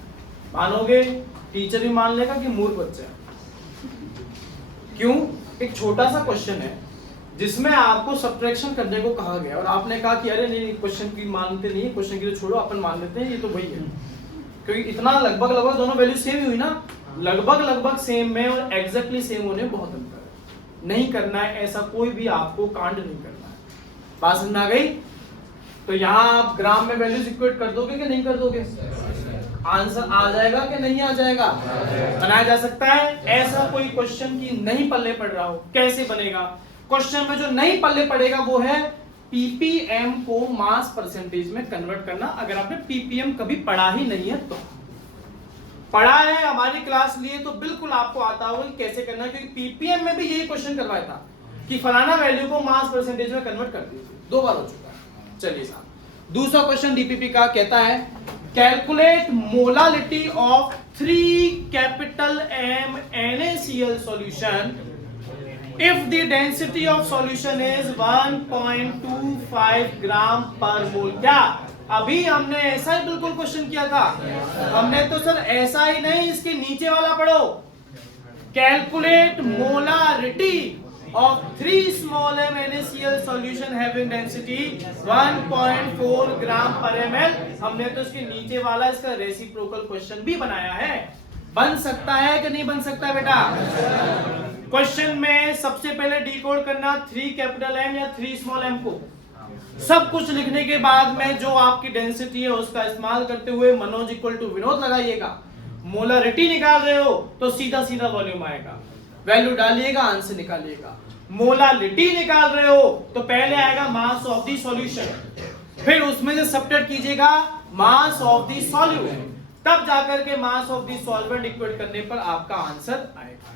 मानोगे टीचर भी मान लेगा कि मूर्ख बच्चा है। क्यों, एक छोटा सा क्वेश्चन है जिसमें आपको सब्ट्रैक्शन करने को कहा गया और आपने कहा कि अरे नहीं क्वेश्चन की मानते नहीं, क्वेश्चन की तो छोड़ो अपन मान लेते हैं, ये तो वही है। क्योंकि इतना लगभग दोनों वैल्यू सेम ही हुई ना, लगभग सेम में और एग्जैक्टली सेम होने में बहुत अंतर है। नहीं करना है ऐसा कोई भी आपको कांड नहीं करना है। बात समझ में आ गई। तो यहाँ आप ग्राम में वैल्यूज इक्वेट कर दोगे कि नहीं कर दोगे, आंसर आ जाएगा कि नहीं आ जाएगा, बनाया जा सकता है। ऐसा कोई क्वेश्चन की नहीं पल्ले पड़ रहा हो, कैसे बनेगा। क्वेश्चन में जो नहीं पल्ले पड़ेगा वो है पीपीएम को मास परसेंटेज में कन्वर्ट करना। अगर आपने पीपीएम कभी पढ़ा ही नहीं है तो, पढ़ा है हमारी क्लास लिए तो बिल्कुल आपको आता होगा कि कैसे करना है, क्योंकि पीपीएम में भी यही क्वेश्चन करवाया था कि फलाना वैल्यू को मास परसेंटेज में कन्वर्ट कर दीजिए। 2 बार हो चुका है। चलिए साहब दूसरा क्वेश्चन डीपीपी का कहता है, calculate molality of 3 capital M NaCl solution if the density of solution is 1.25 gram per मोल। क्या अभी हमने ऐसा ही बिल्कुल क्वेश्चन किया था, हमने तो सर ऐसा ही नहीं, इसके नीचे वाला पढ़ो, calculate molarity of 3 small m NaCl solution having density 1.4 ग्राम पर ml। हमने तो इसके नीचे वाला इसका रेसिप्रोकल क्वेश्चन भी बनाया है। बन सकता है कि नहीं बन सकता बेटा। क्वेश्चन में सबसे पहले डिकोड करना 3 कैपिटल M या 3 स्मॉल m को। सब कुछ लिखने के बाद में जो आपकी डेंसिटी है उसका इस्तेमाल करते हुए मनोज इक्वल टू विनोद लगाइएगा। मोलारिटी निकाल रहे हो तो सीधा सीधा वॉल्यूम आएगा, वैल्यू डालिएगा, आंसर निकालिएगा। मोलालिटी निकाल रहे हो तो पहले आएगा मास ऑफ द सॉल्यूशन, फिर उसमें से सब्ट्रैक्ट कीजिएगा मास ऑफ द सॉल्यूट, तब जाकर के मास ऑफ द सॉल्वेंट इक्वेट करने पर आपका आंसर आएगा।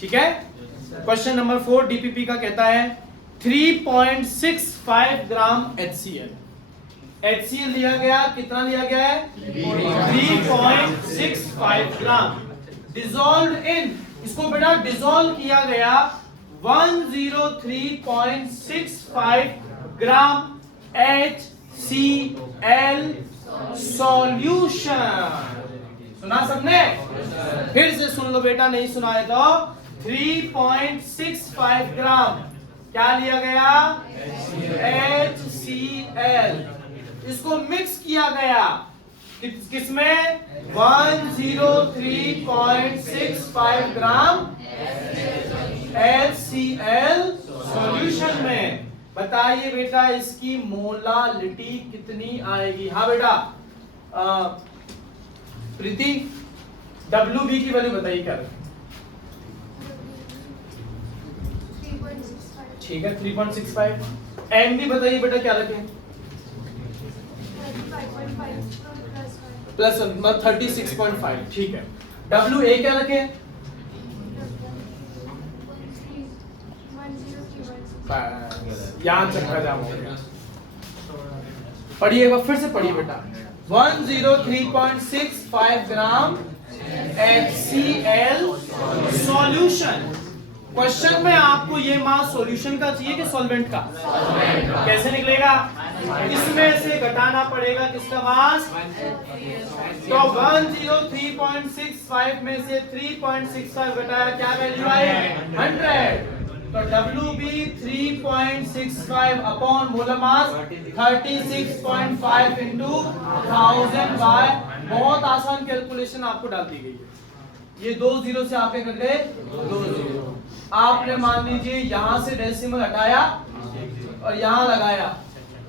ठीक है। क्वेश्चन नंबर 4 डीपीपी का कहता है 3.65 ग्राम HCl। HCl लिया गया, कितना लिया गया है 3.65 ग्राम, डिसॉल्व्ड इन, इसको बेटा डिसॉल्व किया गया 103.65 ग्राम HCl सॉल्यूशन। सुना सबने? फिर से सुन लो बेटा, नहीं सुनाए तो 3.65 ग्राम क्या लिया गया HCl, इसको मिक्स किया गया किसमें 103.65 ग्राम HCl सॉल्यूशन में। बताइए बेटा इसकी मोलालिटी कितनी आएगी? हाँ बेटा प्रीति, WB की वैल्यू बताइए क्या रखें? ठीक है 3.65। MB बताइए बेटा क्या रखें? प्लस 36.5। ठीक है। WA क्या रखें? यहाँ चक्का जाम हो गया। पढ़िए एक बार फिर से पढ़िए बेटा, 103.65 ग्राम HCl सॉल्यूशन। क्वेश्चन में आपको ये मास सॉल्यूशन का चाहिए कि सॉल्वेंट का? कैसे निकलेगा? इसमें से घटाना पड़ेगा किसका मास? तो 103.65 में से 3.65 घटाया, क्या वैल्यू आई? 100। तो WB 3.65 upon molar mass 36.5 into 1000 by, बहुत आसान कैलकुलेशन आपको डाल दी गई है। ये 2 जीरो से आपके कर गए 2 जीरो। आपने मान लीजिए यहां से डेसिमल हटाया और यहां लगाया,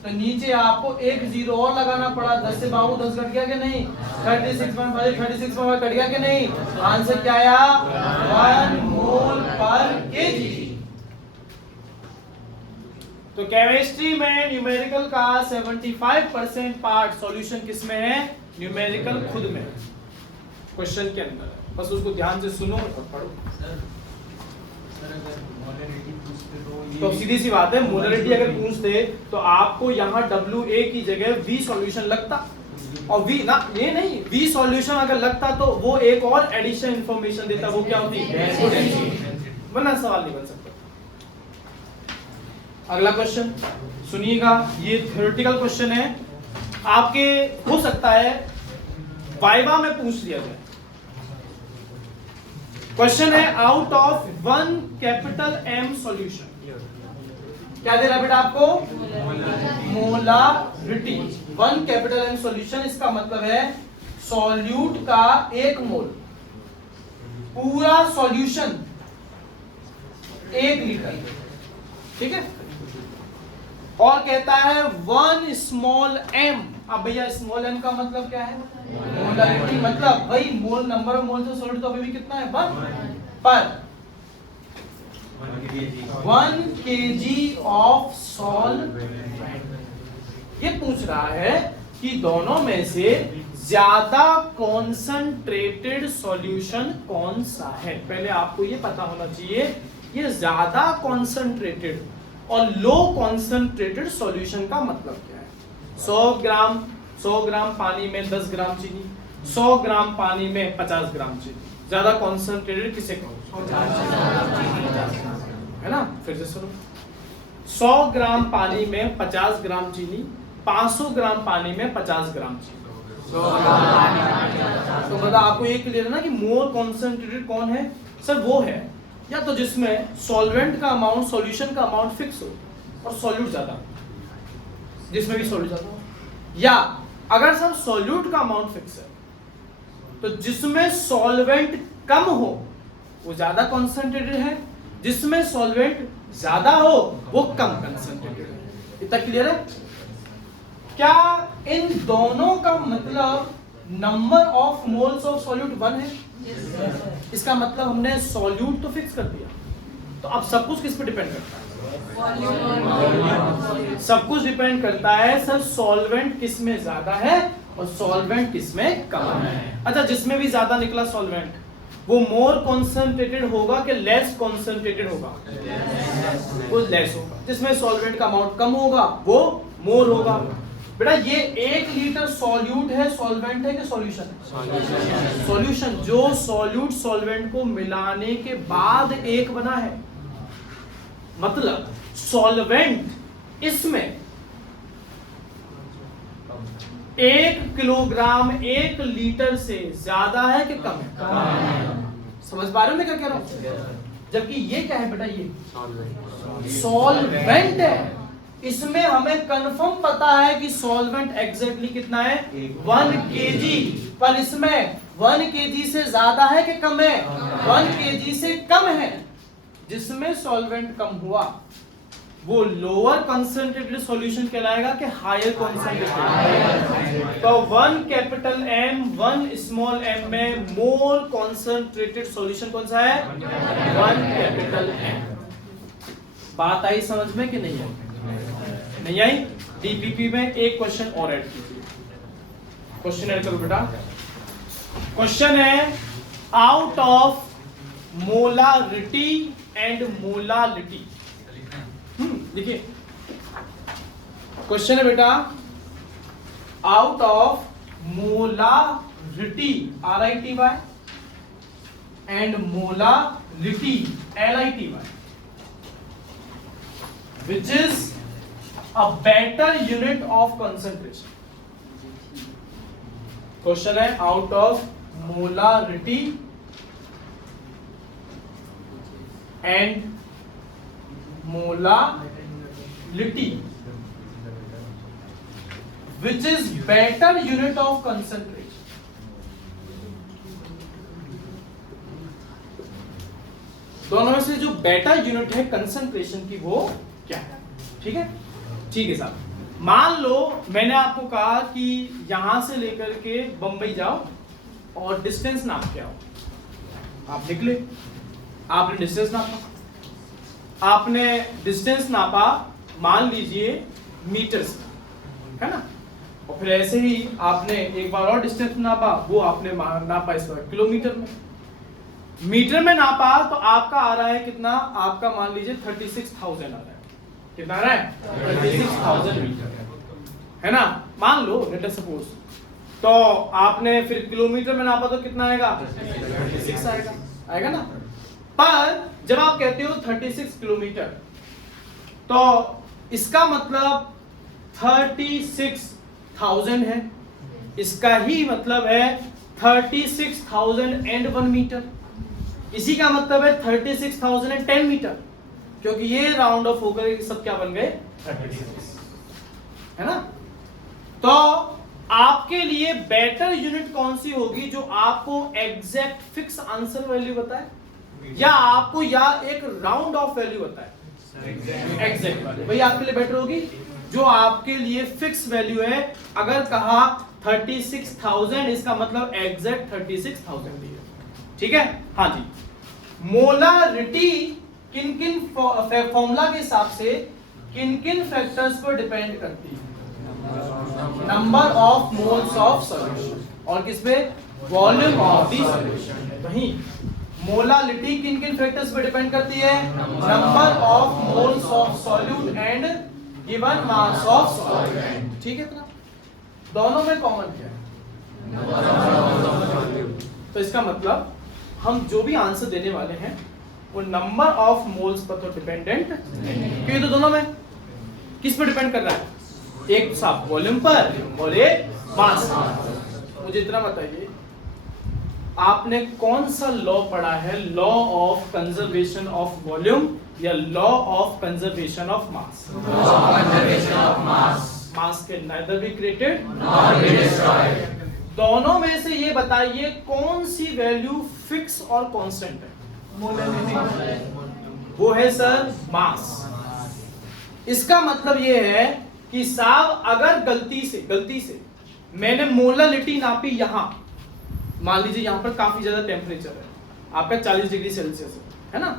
तो नीचे आपको एक जीरो और लगाना पड़ा। 10 से बाबू 10 घट गया कि नहीं? 36.5 कट गया कि नहीं? आंसर क्या आया? 1 मोल पर केजी। तो केमिस्ट्री में न्यूमेरिकल का 75% पार्ट सॉल्यूशन किसमें है? न्यूमेरिकल खुद में क्वेश्चन के अंदर, बस उसको ध्यान से सुनो और पढ़ो। तो सीधी सी बात है, मोलरिटी अगर पूछते तो आपको यहाँ WA की जगह V सॉल्यूशन लगता, और V ना, ये नहीं, V सॉल्यूशन अगर लगता तो वो एक और एडिशनल इंफॉर्मेशन देता, वो क्या होती है? वरना सवाल नहीं बन सकता। अगला क्वेश्चन सुनिएगा, ये थ्योरेटिकल क्वेश्चन है, आपके हो सकता है वाइवा में पूछ लिया जाए। क्वेश्चन है out of 1 capital M solution, क्या दे रहा है बेटा आपको? मोलारिटी। 1 कैपिटल M सॉल्यूशन, इसका मतलब है सॉल्यूट का 1 मोल, पूरा सॉल्यूशन 1 लीटर, ठीक है। और कहता है 1 स्मॉल m। अब भैया स्मॉल m का मतलब क्या है? मोलारिटी, मतलब भाई मोल, नंबर ऑफ मोल से सॉल्यूट तो अभी भी कितना है? 1 पर 1 kg ऑफ सॉल्वेंट। ये पूछ रहा है कि दोनों में से ज्यादा कॉन्सेंट्रेटेड सॉल्यूशन कौन सा है। पहले आपको ये पता होना चाहिए ये ज्यादा कॉन्सेंट्रेटेड और लो कॉन्सेंट्रेटेड सॉल्यूशन का मतलब क्या है। 100 ग्राम पानी में 10 ग्राम चीनी, 100 ग्राम पानी में 50 ग्राम चीनी, ज्यादा कॉन्सेंट्रेटेड किसे कहो? है ना। फिर से सुनो, 100 ग्राम पानी में 50 ग्राम चीनी, 500 ग्राम पानी में 50 ग्राम चीनी। तो मतलब आपको ये क्लियर है ना कि मोर कॉन्सेंट्रेटेड कौन है? सर वो है या तो जिसमें सॉल्वेंट का अमाउंट, सॉल्यूशन का अमाउंट फिक्स हो और सॉल्यूट ज्यादा, जिसमें भी सॉल्यूट ज्यादा हो, या अगर सर सॉल्यूट का अमाउंट फिक्स है तो जिसमें सॉल्वेंट कम हो वो ज्यादा कॉन्सेंट्रेटेड है, जिसमें सॉल्वेंट ज्यादा हो वो कम कॉन्सेंट्रेटेड है। इतना क्लियर है? क्या इन दोनों का मतलब number of moles of solute 1 है? इसका मतलब हमने सॉल्यूट तो फिक्स कर दिया, तो अब सब कुछ किस पे डिपेंड करता है? सब कुछ डिपेंड करता है सर सॉल्वेंट किस में ज्यादा है और सॉल्वेंट किस में कम है। अच्छा, जिसमें भी ज्यादा निकला सॉल्वेंट वो मोर कॉन्सेंट्रेटेड होगा कि लेस कॉन्सेंट्रेटेड होगा? वो लेस होगा। जिसमें सॉल्वेंट का अमाउंट कम होगा वो मोर होगा। बेटा ये 1 लीटर सॉल्यूट है, सॉल्वेंट है कि सॉल्यूशन है? सॉल्यूशन। जो सॉल्यूट सॉल्वेंट को मिलाने के बाद एक बना है, मतलब सॉल्वेंट इसमें 1 किलोग्राम 1 लीटर से ज्यादा है कि कम है? समझ पा रहे हो मैं क्या कह रहा हूं? जबकि ये क्या है बेटा? ये सॉल्वेंट है। इसमें हमें कंफर्म पता है कि सॉल्वेंट एग्जैक्टली कितना है? 1 केजी। पर इसमें 1 केजी से ज्यादा है कि कम है? 1 केजी से कम है। जिसमें सॉल्वेंट कम हुआ वो लोअर कंसंट्रेटेड सॉल्यूशन कहलाएगा कि हायर कंसंट्रेटेड? तो 1 कैपिटल M 1 स्मॉल m में मोर कंसंट्रेटेड सॉल्यूशन कौन सा है? 1 कैपिटल M। बात आई समझ में कि नहीं आई? नहीं आई? डीपीपी में एक क्वेश्चन और ऐड कीजिए। क्वेश्चन ऐड करो बेटा। क्वेश्चन है out of molarity and molality. देखिए क्वेश्चन है बेटा out of molarity RITY and molality LITY which is a better unit of concentration. Question है out of molarity and molality which is better unit of concentration. दोनों में से जो better unit है concentration की वो क्या है? ठीक है, ठीक है साहब। मान लो मैंने आपको कहा कि यहां से लेकर के बंबई जाओ और डिस्टेंस नाप के आओ। आप निकले, आपने डिस्टेंस नापा, आपने डिस्टेंस नापा मान लीजिए मीटर्स में, है ना? और फिर ऐसे ही आपने एक बार और डिस्टेंस नापा, वो आपने नापा इस बार किलोमीटर में। मीटर में नापा तो आपका आ रहा है कितना? आपका मान लीजिए 36,000 आ रहा है। कितना आ रहा है? 36,000 मीटर, है ना? मान लो लेट अस सपोज। तो आपने फिर किलोमीटर में नापा तो कितना आएगा? 36 आएगा, आएगा ना? पर जब आप कहते हो 36 किलोमीटर तो इसका मतलब 36,000 है। इसका ही मतलब है 36,001 मीटर। इसी का मतलब है 36,010 मीटर, क्योंकि ये राउंड ऑफ होकर सब क्या बन गए? 36, है ना? तो आपके लिए बेटर यूनिट कौन सी होगी जो आपको एग्जैक्ट फिक्स आंसर वैल्यू बताए, या आपको या एक राउंड ऑफ वैल्यू बताए? एग्जैक्ट वैल्यू भाई आपके लिए बेटर होगी जो आपके लिए फिक्स वैल्यू है। अगर कहा 36,000 इसका मतलब एग्जैक्ट 36,000 ही है। ठीक है, हाँ जी। मोलारिटी किन किन फॉर्मूला के हिसाब से किन किन फैक्टर्स पर डिपेंड करती है? Number of moles of solution और किस पे? Volume of the solution. वहीं मोलालिटी किन किन फैक्टर्स पे डिपेंड करती है? Number of moles of solute and given mass of solvent. ठीक है, इतना दोनों में कॉमन क्या है? तो इसका मतलब हम जो भी आंसर देने वाले हैं वो नंबर ऑफ मोल्स पर तो डिपेंडेंट, क्योंकि तो दोनों में किस पर डिपेंड कर रहा है? एक साफ वॉल्यूम पर और एक मास। मुझे इतना बताइए आपने कौन सा लॉ पढ़ा है? Law of conservation of volume या law of conservation of mass? Mass के neither be created nor be destroyed। दोनों में से ये बताइए कौन सी वैल्यू फिक्स और कांस्टेंट है? वो है सर मास। इसका मतलब ये है कि साहब अगर गलती से मैंने मोलालिटी नापी, यहां मान लीजिए यहां पर काफी ज्यादा टेम्परेचर है, आपका 40 डिग्री सेल्सियस है ना?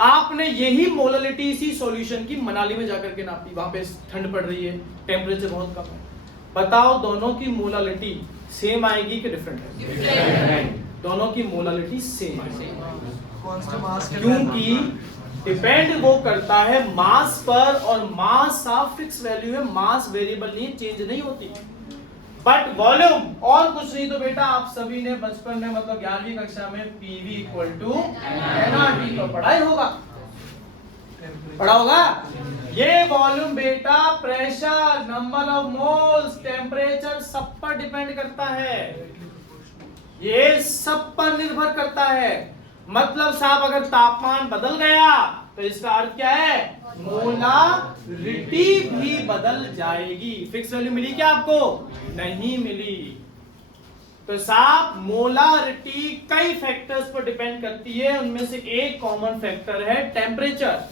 आपने यही मोलरिटी इसी सॉल्यूशन की मनाली में जाकर के नापी, वहां पे ठंड पड़ रही है, टेम्परेचर बहुत कम है, बताओ दोनों की मोलरिटी सेम आएगी कि डिफरेंट है? दोनों की मोलरिटी सेम आएगी, क्योंकि डिपेंड वो करता है मास पर, और मास साफ फिक्स वैल्यू है, मास वेरिएबल नहीं, चेंज नहीं होती। बट वॉल्यूम और कुछ नहीं। तो बेटा आप सभी ने बचपन में मतलब 11वीं कक्षा में पीवी इक्वल टू एनआरटी तो पढ़ा ही होगा, पढ़ा होगा। ये वॉल्यूम बेटा pressure, number of moles, temperature सब पर डिपेंड करता है, ये सब पर निर्भर करता है। मतलब साहब अगर तापमान बदल गया तो इसका अर्थ क्या है? मोलारिटी भी बदल जाएगी। फिक्स वैल्यू मिली क्या आपको? नहीं मिली। तो साहब मोलारिटी कई फैक्टर्स पर डिपेंड करती है, उनमें से एक कॉमन फैक्टर है टेम्परेचर,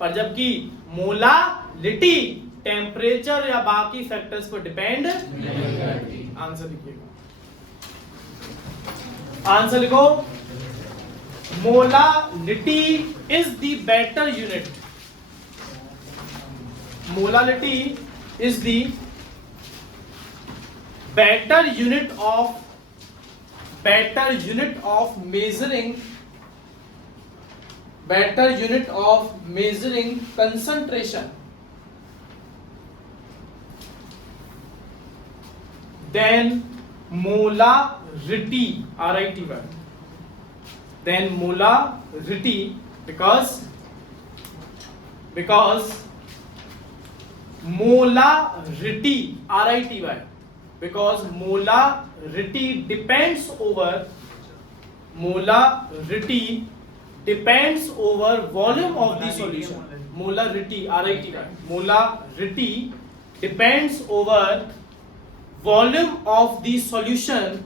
पर जबकि मोलारिटी टेम्परेचर या बाकी फैक्टर्स पर डिपेंड नहीं करती। आंसर लिखिएगा, आंसर लिखो। Molarity is the better unit, molarity is the better unit of measuring concentration then molarity, RIT word, then molarity, because molarity, RIT word, because molarity depends over volume of the solution. Molarity, RIT, molarity depends over volume of the solution,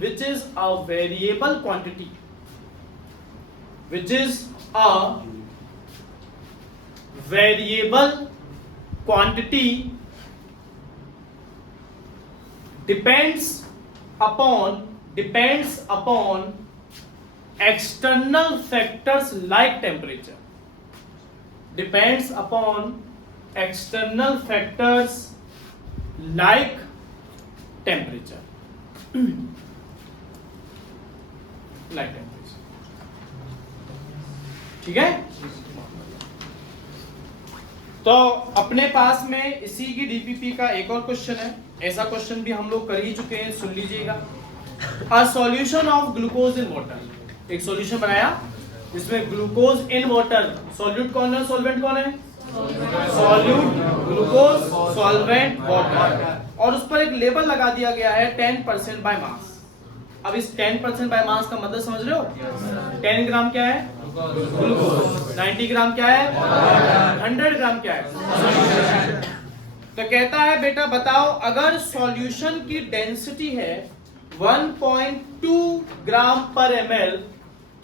which is a variable quantity, depends upon external factors like temperature, depends upon external factors like temperature, like temperature। ठीक है। तो अपने पास में इसी की DPP का एक और क्वेश्चन है, ऐसा क्वेश्चन भी हम लोग कर ही चुके हैं, सुन लीजिएगा। A solution of glucose in water, एक सॉल्यूशन बनाया जिसमें ग्लूकोज इन वाटर, सॉल्यूट कौन है, सॉल्वेंट कौन है? सॉल्यूट ग्लूकोज, सॉल्वेंट वाटर, और उस पर एक लेबल लगा दिया गया है 10% बाय मास। अब इस 10% बाय मास का मतलब समझ रहे हो? 10 ग्राम क्या है? ग्लूकोज। 90 ग्राम क्या है? 100 ग्राम क्या है? तो कहता है बेटा बताओ अगर सॉल्यूशन की डेंसिटी है 1.2 ग्राम पर ml,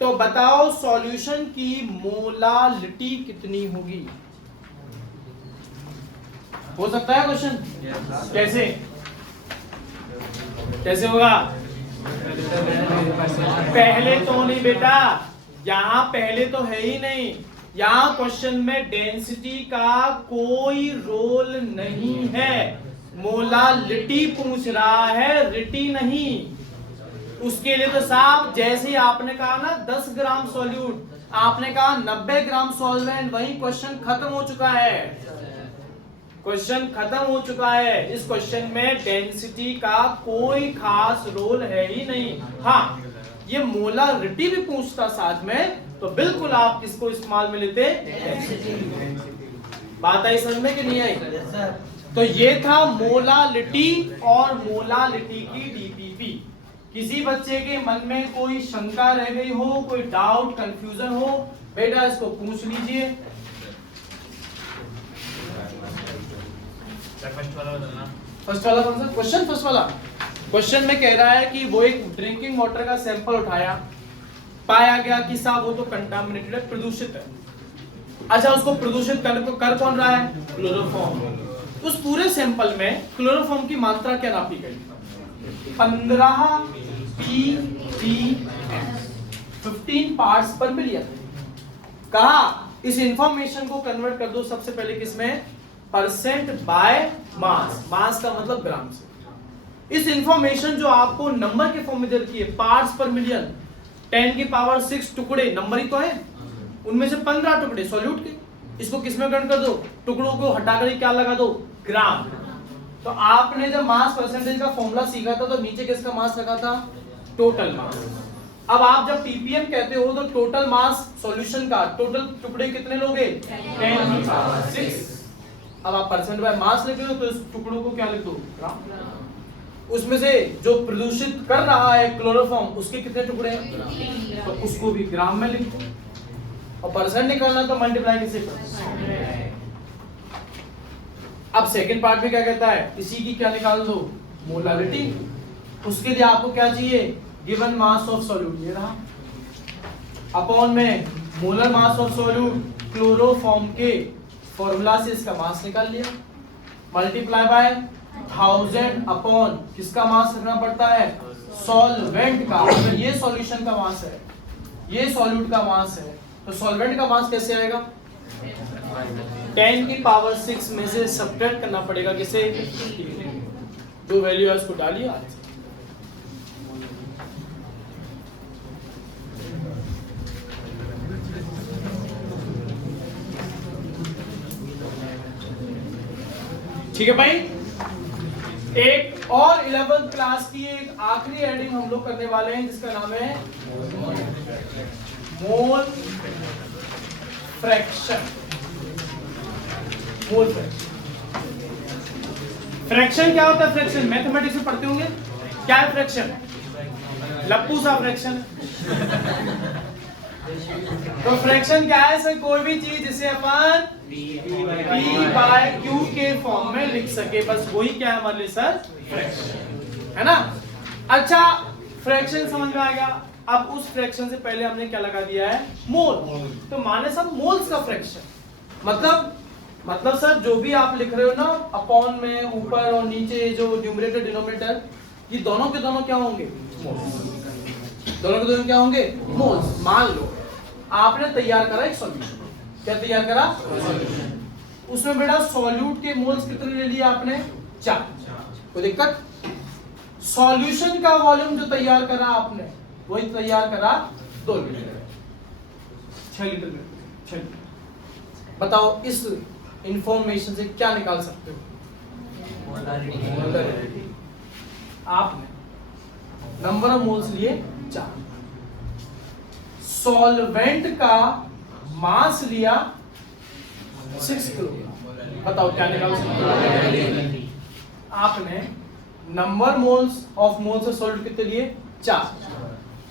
तो बताओ सॉल्यूशन की मोलारिटी कितनी होगी? हो सकता है क्वेश्चन? कैसे कैसे होगा? पहले तो नहीं बेटा, यहाँ पहले तो है ही नहीं, यहाँ क्वेश्चन में डेंसिटी का कोई रोल नहीं है, मोलारिटी पूछ रहा है, रिटी नहीं। उसके लिए तो साहब जैसे ही आपने कहा ना 10 ग्राम सॉल्यूट, आपने कहा 90 ग्राम सॉल्वेंट, वही क्वेश्चन खत्म हो चुका है, क्वेश्चन खत्म हो चुका है। इस क्वेश्चन में डेंसिटी का कोई खास रोल है ही नहीं। हाँ, ये मोलारिटी भी पूछता साथ में तो बिल्कुल आप किसको इस्तेमाल में लेते? बात आई समझ में कि नहीं आई? तो ये था मोलारिटी और मोलारिटी की डीपीपी। किसी बच्चे के मन में कोई शंका रह गई हो, कोई डाउट कंफ्यूजन हो, बेटा इसको पूछ लीजिए। फर्स्ट वाला कौन सा क्वेश्चन? फर्स्ट वाला क्वेश्चन में कह रहा है कि वो एक ड्रिंकिंग वाटर का सैंपल उठाया, पाया गया कि साहब वो तो कंटामिनेटेड है, प्रदूषित है। अच्छा, उसको प्रदूषित कर कौन रहा है? क्लोरोफॉर्म। उस पूरे सैंपल में क्लोरोफॉर्म की मात्रा क्या नापी गई? 15 ppm 15 पार्ट्स पर मिलियन। कहा इस इंफॉर्मेशन को कन्वर्ट कर दो सबसे पहले किसमें, परसेंट बाय मास, मास का मतलब ग्राम से। इस इंफॉर्मेशन जो आपको नंबर के फॉर्म में दे रखी है, पार्ट्स पर मिलियन, 10 की पावर 6 टुकड़े, नंबर ही तो है, उनमें से 15 टुकड़े सॉल्यूट के, इसको किसमें कन्वर्ट कर दो, टुकड़ों को हटाकर क्या लगा दो, ग्राम। तो आपने जब मास परसेंटेज का फॉर्मूला सीखा था तो नीचे किसका मास लगा था, टोटल मास। अब आप जब ppm कहते हो तो टोटल मास सॉल्यूशन का, टोटल टुकड़े कितने लोगे, 10 की पावर 6। अब आप परसेंट बाय मास लिख रहे हो तो इस टुकड़ों को क्या लिख दो, ग्राम। उसमें से जो प्रदूषित कर रहा है क्लोरोफॉर्म, उसके कितने टुकड़े हैं, तो उसको भी ग्राम में लिख दो। और परसेंट निकालना तो मल्टीप्लाई किससे करो। अब सेकंड पार्ट में क्या कहता है, इसी की क्या निकाल दो, मोलारिटी। उसके लिए आपको क्या चाहिए, गिवन मास ऑफ सॉल्यूट, ये रहा, अपॉन में molar mass of solute chloroform के फॉर्मूला से इसका मास निकाल लिया, मल्टीप्लाई बाय 1000 अपॉन किसका मास रखना पड़ता है, सॉल्वेंट का। अगर ये सॉल्यूशन का मास है, ये सॉल्यूट का मास है, तो सॉल्वेंट का मास कैसे आएगा, 10 की पावर 6 में से सब्ट्रैक्ट करना पड़ेगा किसे, जो वैल्यू है उसको डालिए। ठीक है भाई, एक और 11th क्लास की एक आखिरी एडिंग हम लोग करने वाले हैं जिसका नाम है मोल फ्रैक्शन। मोल फ्रैक्शन क्या होता है, फ्रैक्शन मैथमेटिक्स में पढ़ते होंगे, क्या है फ्रैक्शन, लप्पू सा फ्रैक्शन। तो फ्रैक्शन क्या है सर, कोई भी चीज जिसे अपन p बाय q के फॉर्म में लिख सके, बस वही क्या है हमारे लिए सर, फ्रैक्शन, है ना। अच्छा, फ्रैक्शन समझ में आ गया। अब उस फ्रैक्शन से पहले हमने क्या लगा दिया है, मोल। तो माने सब मोल्स का फ्रैक्शन, मतलब सर जो भी आप लिख रहे हो ना, अपॉन में ऊपर और नीचे जो न्यूमरेटर डिनोमिनेटर, ये दोनों के दोनों क्या होंगे, दोनों के दोनों क्या होंगे, मोल्स। मान लो आपने तैयार करा एक सॉल्यूशन, क्या तैयार करा, उसमें बेटा सॉल्यूट के मोल्स कितने ले लिए आपने, 4, कोई दिक्कत। सॉल्यूशन का वॉल्यूम जो तैयार करा आपने, वही तैयार करा 2 लीटर, 6 लीटर में 6 लीटर। बताओ इस इंफॉर्मेशन से क्या निकाल सकते हो, मोलारिटी। आपने नंबर ऑफ मोल्स लिए 4, सॉल्वेंट का मास लिया 6 किलो, बताओ क्या निकाल सकते हो। आपने number moles of moles of solvent कितने लिए, 4,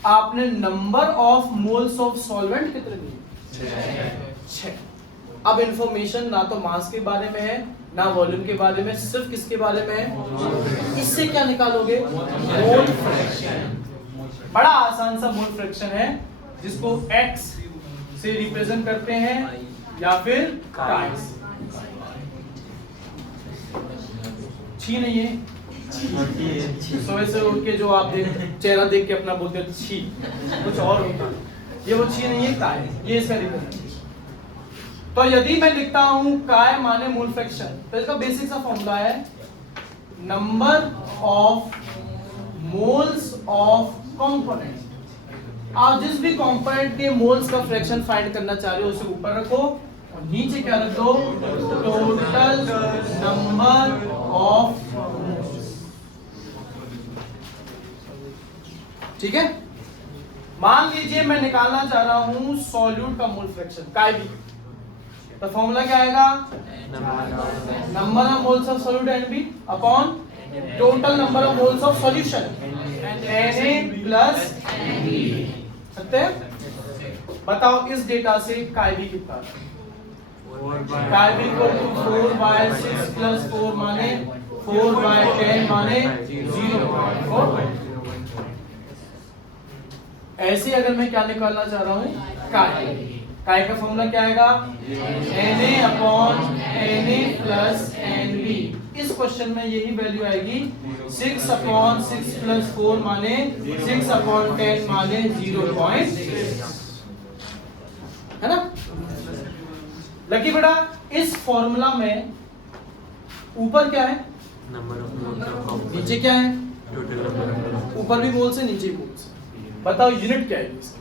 आपने number of moles of solvent कितने लिए, 6। अब इंफॉर्मेशन ना तो मास के बारे में है ना वॉल्यूम के बारे में, सिर्फ किसके बारे में है, इससे क्या निकालोगे, मोल फ्रैक्शन। बड़ा आसान सा मोल फ्रैक्शन है जिसको x से रिप्रेजेंट करते हैं या फिर काई से। छी नहीं है, सुबह से उठ के जो आप चेहरा देख के अपना बोलते हैं छी, कुछ और होता है, ये वो छी नहीं है, काय, ये इसका रिप्रेजेंट। तो यदि मैं लिखता हूं काय माने मोल फ्रैक्शन, तो इसका बेसिक सा फॉर्मूला है number of moles of component. आप जिस भी कंपोनेंट के मोल्स का फ्रैक्शन फाइंड करना चाह रहे हो उसे ऊपर रखो और नीचे क्या रख दो, टोटल नंबर ऑफ मोल्स। ठीक है, मान लीजिए मैं निकालना चाह रहा हूं सॉल्यूट का मोल फ्रैक्शन काय भी, तो फॉर्मूला क्या आएगा, number of moles of solute NB upon total number of moles of solution Na plus सकते हैं। बताओ इस डेटा से काय भी कितना, काय भी इक्वल टू 4/6 प्लस 4 माने 4/10 माने 0.4। ऐसे अगर मैं क्या निकालना चाह रहा हूं काय, काय का फॉर्मूला क्या आएगा Na/Na प्लस Nb। इस क्वेश्चन में यही वैल्यू आएगी 6/6 प्लस 4 माने 6/10 माने 0.6 है ना। लकी बेटा इस फॉर्मूला में ऊपर क्या है नंबर ऑफ मोल्स ऑफ नीचे क्या है टोटल नंबर ऊपर भी मोल से नीचे भी मोल से। बताओ यूनिट क्या है इसकी?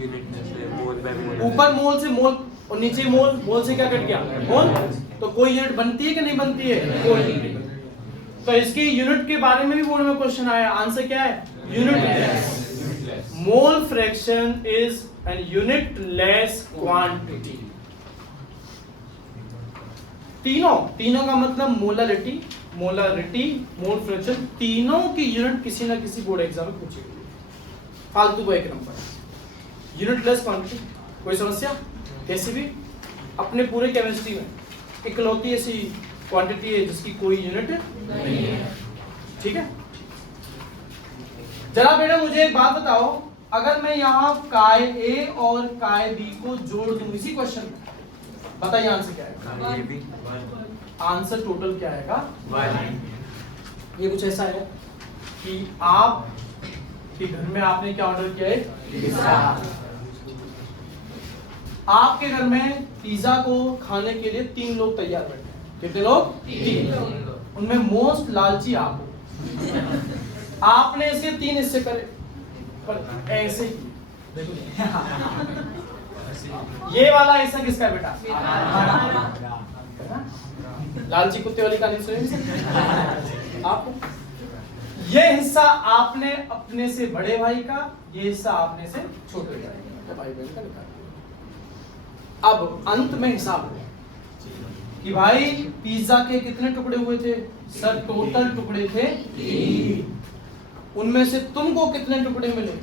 यूनिट से मोल बाय मोल। ऊपर मोल से मोल और नीचे मोल, मोल से क्या कट गया मोल। तो कोई यूनिट बनती है कि नहीं बनती है? कोई नहीं बनती। तो इसकी यूनिट के बारे में भी बोर्ड में क्वेश्चन आया, आंसर क्या है unit less. Mole fraction is an unit less quantity. तीनों का मतलब मोलारिटी, मोल फ्रैक्शन, तीनों की यूनिट किसी ना किसी बोर्ड एग्जाम में पूछी गई। फालतू का एक नंबर यूनिट लेस क्वांटिटी, कोई समस्या? कैसी भी अपने पूरे केमिस्ट्री में इकलौती ऐसी क्वांटिटी है जिसकी कोई यूनिट नहीं है। ठीक है, जरा बेटा मुझे एक बात बताओ, अगर मैं यहाँ काय ए और काय बी को जोड़ दूं इसी क्वेश्चन में, बताइए आंसर क्या आएगा? ये भी आंसर टोटल क्या आएगा? 1। ये कुछ ऐसा है कि आप के घर में आपने क्या ऑर्डर किया है? पिज्जा। आपके घर में पिज्जा को खाने के लिए 3 लोग तैयार बैठे हैं। कितने लोग? 3। उनमें मोस्ट लालची आप हो। आपने इसके 3 हिस्से करे, पर ऐसे ही ये वाला हिस्सा किसका है बेटा? लालची कुत्ते वाली कहानी सुनी आपको? ये हिस्सा आपने अपने से बड़े भाई का, ये हिस्सा आपने से छोटे भाई बहन का निकाल दिया। अब अंत में हिसाब हो कि भाई पिज्जा के कितने टुकड़े हुए थे? सर टोटल टुकड़े थे 3। उनमें से तुमको कितने टुकड़े मिले?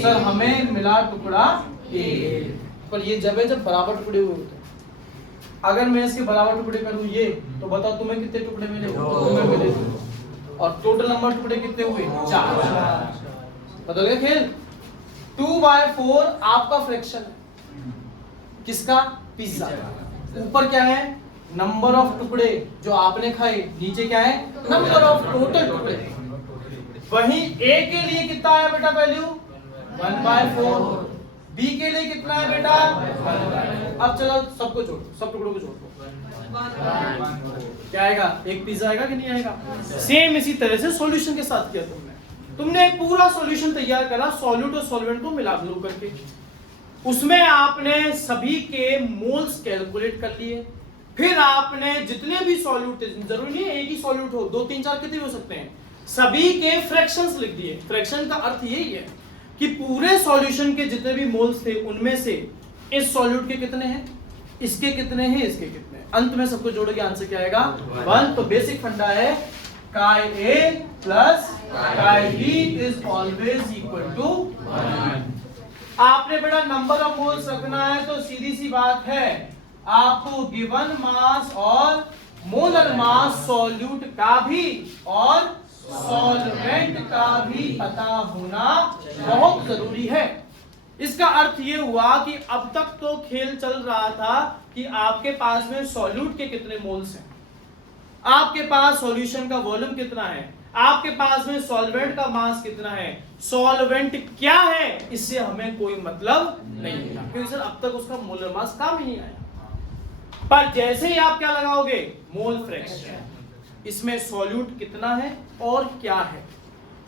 सर हमें मिला टुकड़ा 1। पर ये जब बराबर टुकड़े हुए होते, अगर मैं इसके बराबर टुकड़े करूं ये, तो बताओ तुम्हें कितने टुकड़े मिले? तुम्हें मिले 2। और टोटल नंबर टुकड़े कितने हुए? 4। बदल गया खेल। 2/4 आपका फ्रैक्शन है, किसका? पिज्जा। ऊपर क्या है? नंबर ऑफ टुकड़े जो आपने खाए, नीचे क्या है? नंबर ऑफ टोटल टुकड़े। वहीं ए के लिए कितना है बेटा वैल्यू? 1/4। बी के लिए कितना है बेटा? 1/4। अब चलो सबको जोड़ दो, सब टुकड़ों को जोड़ दो, क्या आएगा? एक पिज्जा आएगा कि नहीं आएगा? सेम इसी तरह से सॉल्यूशन के साथ किया तुमने एक पूरा सॉल्यूशन तैयार करा, सॉल्यूट और सॉल्वेंट को मिला दो करके, उसमें आपने सभी के मोल्स कैलकुलेट कर लिए, फिर आपने जितने भी सॉल्यूट, जरूरी नहीं है एक ही सॉल्यूट हो, 2 3 4 कितने हो सकते हैं, सभी के फ्रैक्शंस लिख दिए। फ्रैक्शन का अर्थ यही है कि पूरे सॉल्यूशन के जितने भी मोल्स थे उनमें से इस सॉल्यूट के कितने हैं, इसके कितने हैं, इसके कितने हैं। अंत में सबको जोड़ोगे आंसर क्या आएगा? 1। तो बेसिक फंडा है chi A plus chi B is always equal to 1। आपने बेटा नंबर ऑफ मोल्स रखना है तो सीधी सी बात है, आपको गिवन मास और मोलर मास सॉल्यूट का भी और सॉल्वेंट का भी पता होना बहुत जरूरी है। इसका अर्थ ये हुआ कि अब तक तो खेल चल रहा था कि आपके पास में सॉल्यूट के कितने मोल्स हैं, आपके पास सॉल्यूशन का वॉल्यूम कितना है, आपके पास में सॉल्वेंट का मास कितना है, सॉल्वेंट क्या है, इससे हमें कोई मतलब नहीं था, क्योंकि सर अब तक उसका मोलर मास काम ही नहीं आया। पर जैसे ही आप क्या लगाओगे? Mole fraction. इसमें सॉल्यूट कितना है और क्या है,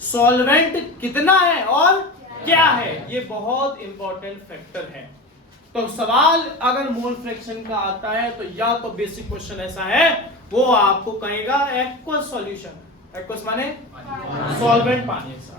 सॉल्वेंट कितना है और क्या है, ये बहुत इंपॉर्टेंट फैक्टर है। तो सवाल अगर मोल फ्रैक्शन का आता है तो या तो बेसिक क्वेश्चन ऐसा है, वो आपको कहेगा एक्वस सॉल्यूशन, एक्वस माने सॉल्वेंट पानी सा,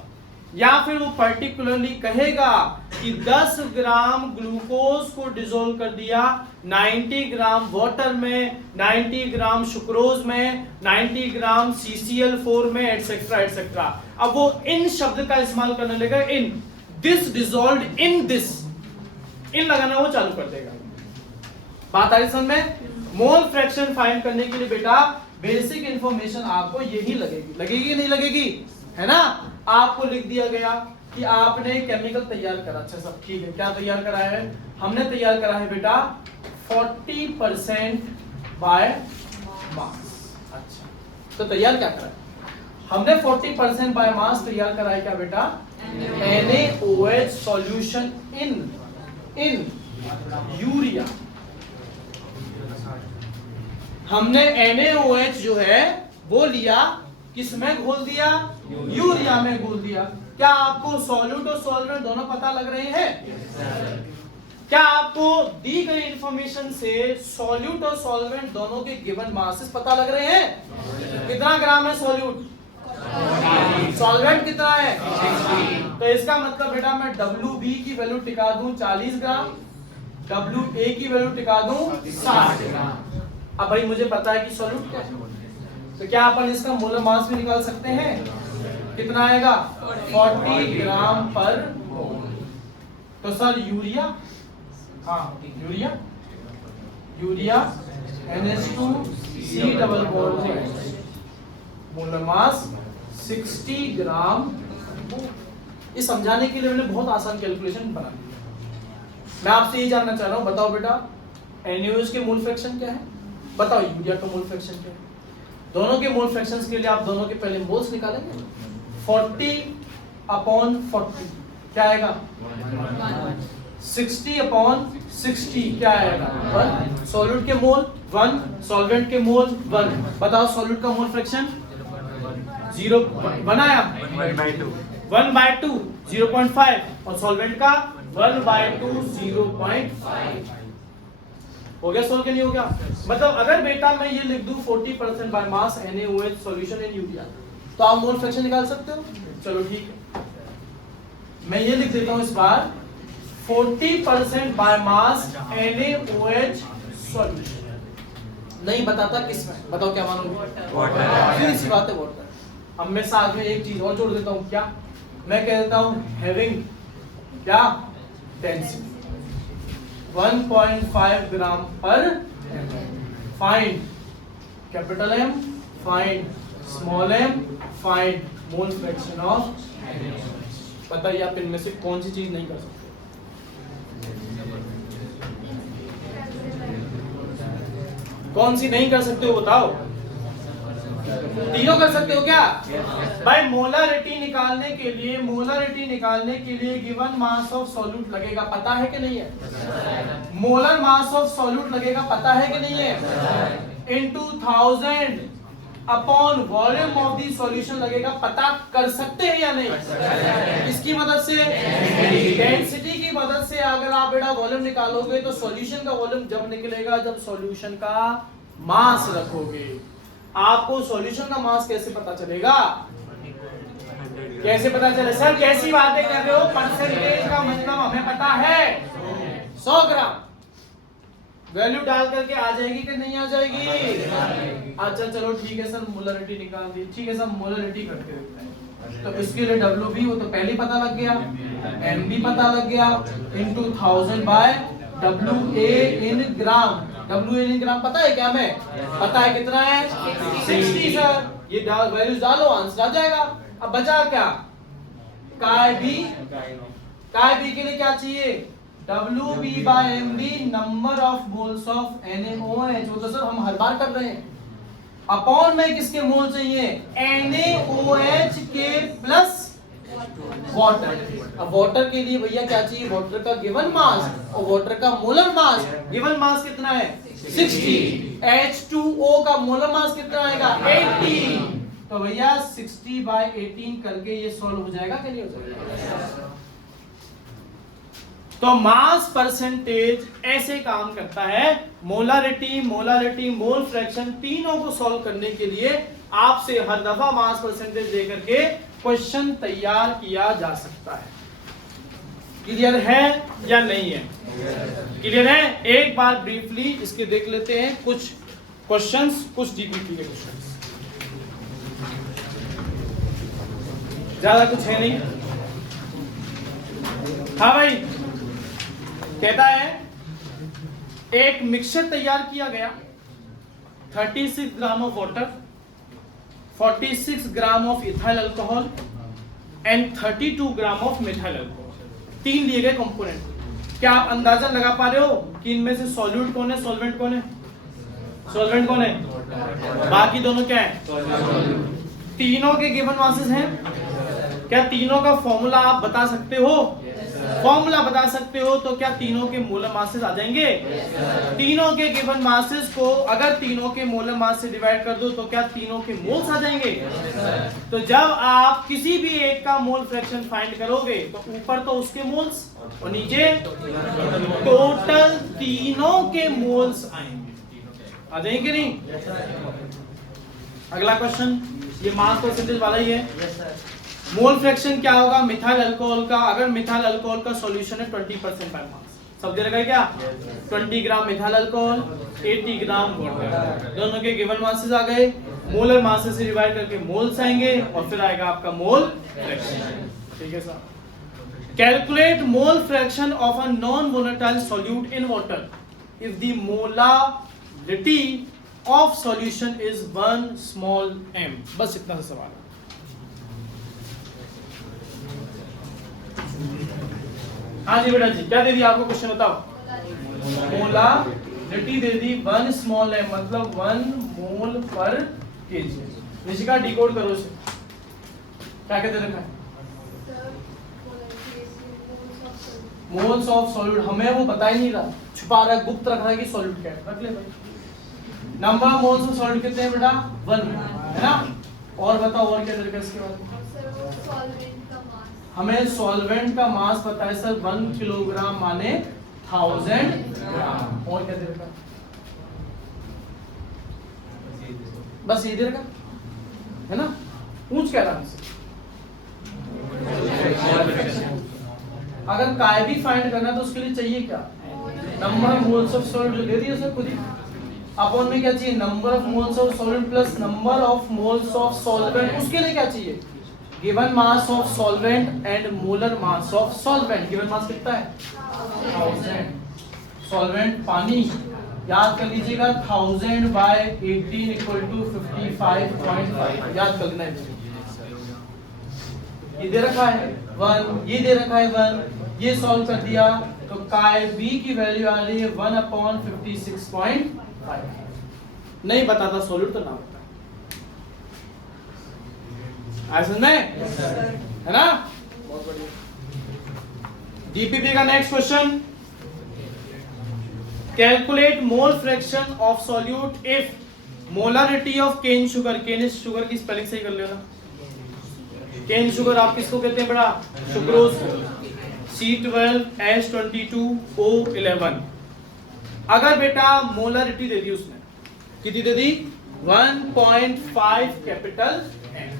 या फिर वो पर्टिकुलरली कहेगा कि 10 ग्राम ग्लूकोज को डिसॉल्व कर दिया 90 ग्राम वाटर में, 90 ग्राम सुक्रोज में, 90 ग्राम CCl4 में, एटसेट्रा एटसेट्रा। अब वो इन शब्द का इस्तेमाल करने लगा, in this dissolved in this, इन लगाना वो चालू कर देगा। बात आ रही समझ में? मोल फ्रैक्शन फाइंड करने के लिए बेटा बेसिक इंफॉर्मेशन आपको यही लगेगी, लगेगी नहीं लगेगी, है ना? आपको लिख दिया गया कि आपने केमिकल तैयार करा, अच्छा सब ठीक है, क्या तैयार करा है? हमने तैयार करा है बेटा 40% बाय मास। अच्छा तो तैयार क्या करा है? हमने 40% बाय मास तैयार करा है क्या बेटा? NaOH solution in urea. हमने NaOH जो है वो लिया, किसमें घोल दिया? यूरिया में घोल दिया। क्या आपको सॉल्यूट और सॉल्वेंट दोनों पता लग रहे हैं? क्या आपको दी गई इंफॉर्मेशन से सॉल्यूट और सॉल्वेंट दोनों के गिवन मासेस पता लग रहे हैं? कितना ग्राम है सॉल्यूट? सॉल्वेंट कितना है? तो इसका मतलब बेटा मैं WB की वैल्यू टिका दूं 40 ग्राम, WA की वैल्यू टिका दूं 60 ग्राम। अब भाई मुझे पता है कि सॉल्यूट क्या है, तो क्या अपन इसका मोलर मास भी निकाल सकते हैं? कितना आएगा? 40 ग्राम पर मोल। तो सर यूरिया, हाँ urea NH2C double bond molar mass 60 ग्राम। इस समझाने के लिए मैंने बहुत आसान कैलकुलेशन बना दी। मैं आपसे ये जानना चाह रहा हूँ, बताओ बेटा NaOH के मोल फ्रैक्शन क्या है, बताओ यूरिया का मोल फ्रैक्शन क्या है? दोनों के मोल फ्रैक्शंस के लिए आप दोनों के पहले मोल्स निकालेंगे। 40/40 क्या आएगा? 60/60 क्या आएगा? 1। सॉल्यूट के मोल 1, सॉल्वेंट के मोल 1। बताओ सॉल्यूट का मोल फ्रैक्शन 0 बनाया 1/2 0.5 और सॉल्वेंट का 1/2 0.5। हो गया सोल्व के नहीं हो गया? मतलब अगर बेटा मैं ये लिख दूं 40% by mass NaOH solution in urea, तो आप मोल फ्रैक्शन निकाल सकते हो? चलो ठीक है, मैं ये लिख देता हूं इस बार 40% बाय मास NaOH सॉल्यूशन। नहीं बताता किसमें, बताओ क्या मानोगे? वाटर। फिर इसी बात है वाटर। अब मैं साथ में एक चीज और जोड़ देता हूं, क्या? मैं कह देता हूं हैविंग क्या? डेंसिटी 1.5 ग्राम पर find capital M, find small m, find mole fraction of. बताइए आप इनमें से कौन सी चीज नहीं कर सकते? कौन सी नहीं कर सकते हो बताओ? तीनों कर सकते हो क्या? भाई मोलारिटी निकालने के लिए गिवन मास ऑफ सॉल्यूट लगेगा, पता है कि नहीं है? मोलर मास ऑफ सॉल्यूट लगेगा, पता है कि नहीं है? Into 1000 upon volume of the solution लगेगा, पता कर सकते हैं या नहीं? इसकी मदद से, डेंसिटी की मदद से अगर आप बेटा वॉल्यूम निकालोगे तो सॉल्यूशन का वॉल्यूम जब निकलेगा जब सॉल्यूशन का मास रखोगे। आपको सॉल्यूशन का मास कैसे पता चलेगा? कैसे पता चले? सर कैसी बातें कर रहे हो? परसेंटेज का मतलब हमें पता है 100 ग्राम वैल्यू डाल करके आ जाएगी कि नहीं आ जाएगी? अच्छा चलो ठीक है सर, मोलरिटी निकाल दी, ठीक है सर मोलरिटी करके देखते हैं। तो इसके लिए WB वो तो पहले ही पता लग गया, MB पता लग गया, into 1000 by WA in gram. WA इन ग्राम पता है क्या? हमें पता है कितना है? 60 सर। ये वैल्यूज डालो, आंसर आ जाएगा। अब बचा क्या? काय बी के लिए क्या चाहिए? WB by MB number of moles of NaOH। वो तो सर हम हर बार कर रहे हैं। अपॉन में किसके मोल चाहिए? NaOH के प्लस वाटर। अब वाटर के लिए भैया क्या चाहिए? वाटर का गिवन मास और वाटर का मोलर मास। गिवन मास कितना है? 60। H2O का मोलर मास कितना आएगा? 80। तो भैया 60/18 करके ये सॉल्व हो जाएगा कि नहीं हो जाएगा? तो मास परसेंटेज ऐसे काम करता है। मोलारिटी, मोल फ्रैक्शन तीनों को सॉल्व करने के लिए आपसे हर दफा मास परसेंटेज देकर के क्वेश्चन तैयार किया जा सकता है। क्लियर है या नहीं है? क्लियर है? एक बार ब्रीफली इसके देख लेते हैं कुछ क्वेश्चंस, कुछ डीपीटी के क्वेश्चंस। ज्यादा कुछ है नहीं। हाँ भाई, कहता है एक मिक्सचर तैयार किया गया, 36 ग्राम of water, 46 gram of ethyl alcohol, and 32 gram of methyl alcohol. 3 दिए गए कंपोनेंट। क्या आप अंदाजा लगा पा रहे हो कि इनमें से सॉल्यूट कौन है, सॉल्वेंट कौन है? सॉल्वेंट कौन है? बाकी दोनों क्या है? तीनों के गिवन मासेस हैं। क्या तीनों का फॉर्मूला आप बता सकते हो? फॉर्मूला बता सकते हो तो क्या तीनों के मोलर मासेस आ जाएंगे? तीनों के गिवन मासेस को अगर तीनों के मोलर मास से डिवाइड कर दो तो क्या तीनों के मोल्स आ जाएंगे? तो जब आप किसी भी एक का मोल फ्रैक्शन फाइंड करोगे तो ऊपर तो उसके मोल्स और नीचे टोटल तीनों के मोल्स आएंगे। आ जाएंगे नहीं? अगला क्वेश्चन, ये मास परसेंटेज वाला ही है। मोल फ्रैक्शन क्या होगा मिथाइल अल्कोहल का? अगर मिथाइल अल्कोहल का सॉल्यूशन है 20% बाय मास, सब दे रखा है क्या? 20 ग्राम मिथाइल अल्कोहल, 80 ग्राम वाटर। दोनों के गिवन मासेस आ गए, मोलर मासेस से डिवाइड करके मोल्स आएंगे और फिर आएगा आपका मोल फ्रैक्शन। ठीक है sir. Calculate mole fraction of a non volatile solute in water if the molarity of solution is 1 small m। बस इतना सा सवाल है। हाँ जी बेटा जी, क्या दे दिया आपको? क्वेश्चन बताओ। मोलारिटी दे दी 1 स्मॉल m, मतलब 1 मोल पर केजी। निशिका डिकोड करो इसे, क्या कहते रखा है? Moles of solute. हमें वो बता ही नहीं रहा, छुपा रहा है, गुप्त रख रहा है कि सॉल्यूट क्या है। रख ले भाई। Number of moles of solute कितने हैं बेटा? 1 है ना? और बताओ और क्या तरीका इसके बाद? हमें सॉल्वेंट का मास पता है सर 1 किलोग्राम माने 1000 ग्राम। और क्या दे रखा? बस ये दे रखा है ना? पूछ क्या रहा है? अगर काय भी फाइंड करना तो उसके लिए चाहिए क्या? Number of moles of solvent दे दिया सर खुद ही। अपॉन में क्या चाहिए? Number of moles of solvent plus number of moles of solvent. उसके लिए क्या चाहिए? Given mass of solvent and molar mass of solvent. Given mass कितना है? 1000। सॉल्वेंट पानी, याद कर लीजिएगा 1000 बाय 18 इक्वल टू 55.5। याद कर लेना है। ये दे रखा है 1, ये दे रखा है 1, ये सॉल्व कर दिया तो काय बी की वैल्यू आ रही है 1/56.5। नहीं बताता सॉल्यूट तो ना बता। ऐसा नहीं है ना? बहुत बढ़िया। डीपीपी का next question, calculate mole fraction of solute if molarity of cane sugar. Cane sugar की स्पेलिंग सही कर लेना। केन शुगर आप किसको कहते हैं बड़ा? सुक्रोज को। C12H22O11। अगर बेटा मोलारिटी दे दी उसने, कितनी दे दी? 1.5 कैपिटल M।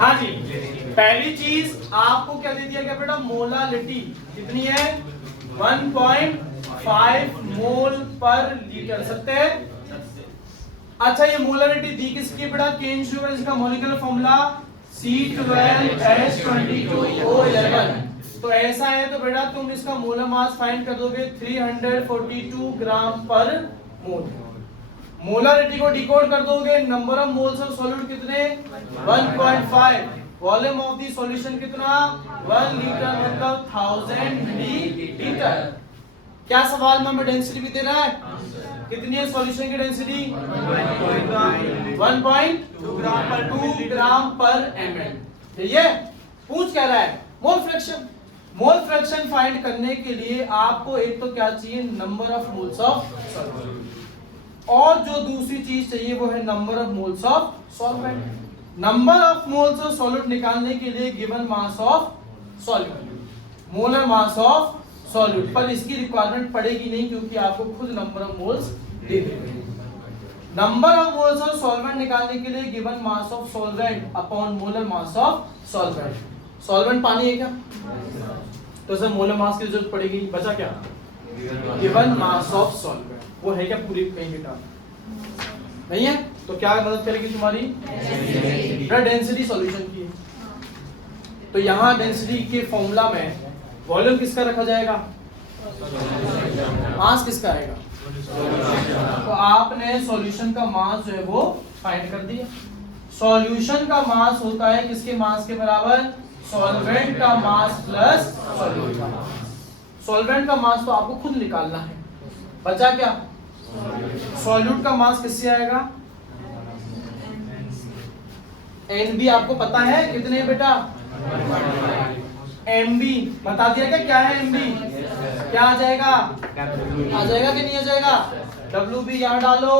हाँ जी, पहली चीज आपको क्या दे दिया गया बेटा? मोलारिटी कितनी है? 1.5 मोल पर लीटर। सत्य है? अच्छा, ये मोलारिटी दी किसकी बेटा? Cane sugar. इसका मॉलिक्यूलर फॉर्मूला C12H22O11। तो ऐसा है तो बेटा तुम इसका मोलर मास फाइंड कर दोगे 342 ग्राम पर मोल। मोलारिटी को डिकोड कर दोगे, number of moles of solute कितने? 1.5। वॉल्यूम ऑफ द सॉल्यूशन कितना? 1 लीटर, मतलब 1000 मिलीलीटर। क्या सवाल में हमें डेंसिटी भी दे रहा है? कितनी है सॉल्यूशन की डेंसिटी? 1.2 ग्राम पर ml। ठीक है? पूछ क्या रहा है? Mole fraction. Mole fraction find करने के लिए आपको एक तो क्या चाहिए? Number of moles of solvent, और जो दूसरी चीज चाहिए वो है number of moles of solvent. Number of moles of solvent निकालने के लिए given mass of solvent, molar mass of solute, पर इसकी रिक्वायरमेंट पड़ेगी नहीं क्योंकि आपको खुद नंबर ऑफ मोल्स दे देंगे। Number of moles of solvent निकालने के लिए given mass of solvent upon molar mass of solvent. Solvent पानी है क्या? तो सर मोलर मास की जरूरत पड़ेगी। बचा क्या? Given mass of solvent. वो है क्या पूरी कहीं बेटा? नहीं है? तो क्या मदद करेगी तुम्हारी? डेंसिटी सॉल्यूशन की। तो यहाँ डेंसिटी के फॉर्मूला में वॉल्यूम किसका रखा जाएगा, मास किसका आएगा। तो आपने सॉल्यूशन का मास जो है वो फाइंड कर दिया। सॉल्यूशन का मास होता है किसके मास के बराबर, सॉल्वेंट का मास प्लस सॉल्यूट का मास। सॉल्वेंट का मास तो आपको खुद निकालना है, बचा क्या, सॉल्यूट का मास किससे आएगा, एनबी आपको पता है कितने बेटा, एमबी बता दिया क्या है एमबी, क्या आ जाएगा, आ जाएगा कि नहीं आ जाएगा, डब्ल्यू बी यहाँ डालो,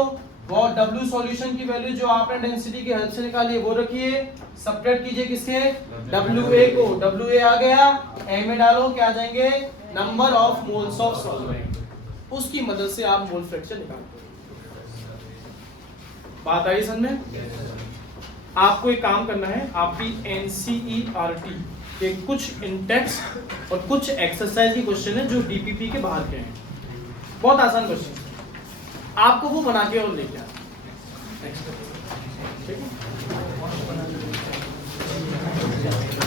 वो डब्ल्यू सॉल्यूशन की वैल्यू जो आपने डेंसिटी की हेल्प से निकाली है वो रखिए, सब्ट्रैक्ट कीजिए किसके, डब्ल्यू ए को, डब्ल्यू ए आ गया, ए में डालो क्या आ जाएंगे, number of moles of solvent, उसकी मदद से आप मोल फ्रैक्शन निकालते हो। बात आई समझ में। आपको एक काम करना है, आपकी एनसीईआरटी के कुछ इंडेक्स और कुछ एक्सरसाइज की क्वेश्चन है जो डीपीपी के बाहर के हैं, बहुत आसान क्वेश्चन, आपको वो बना के और लेके आना। ठीक है।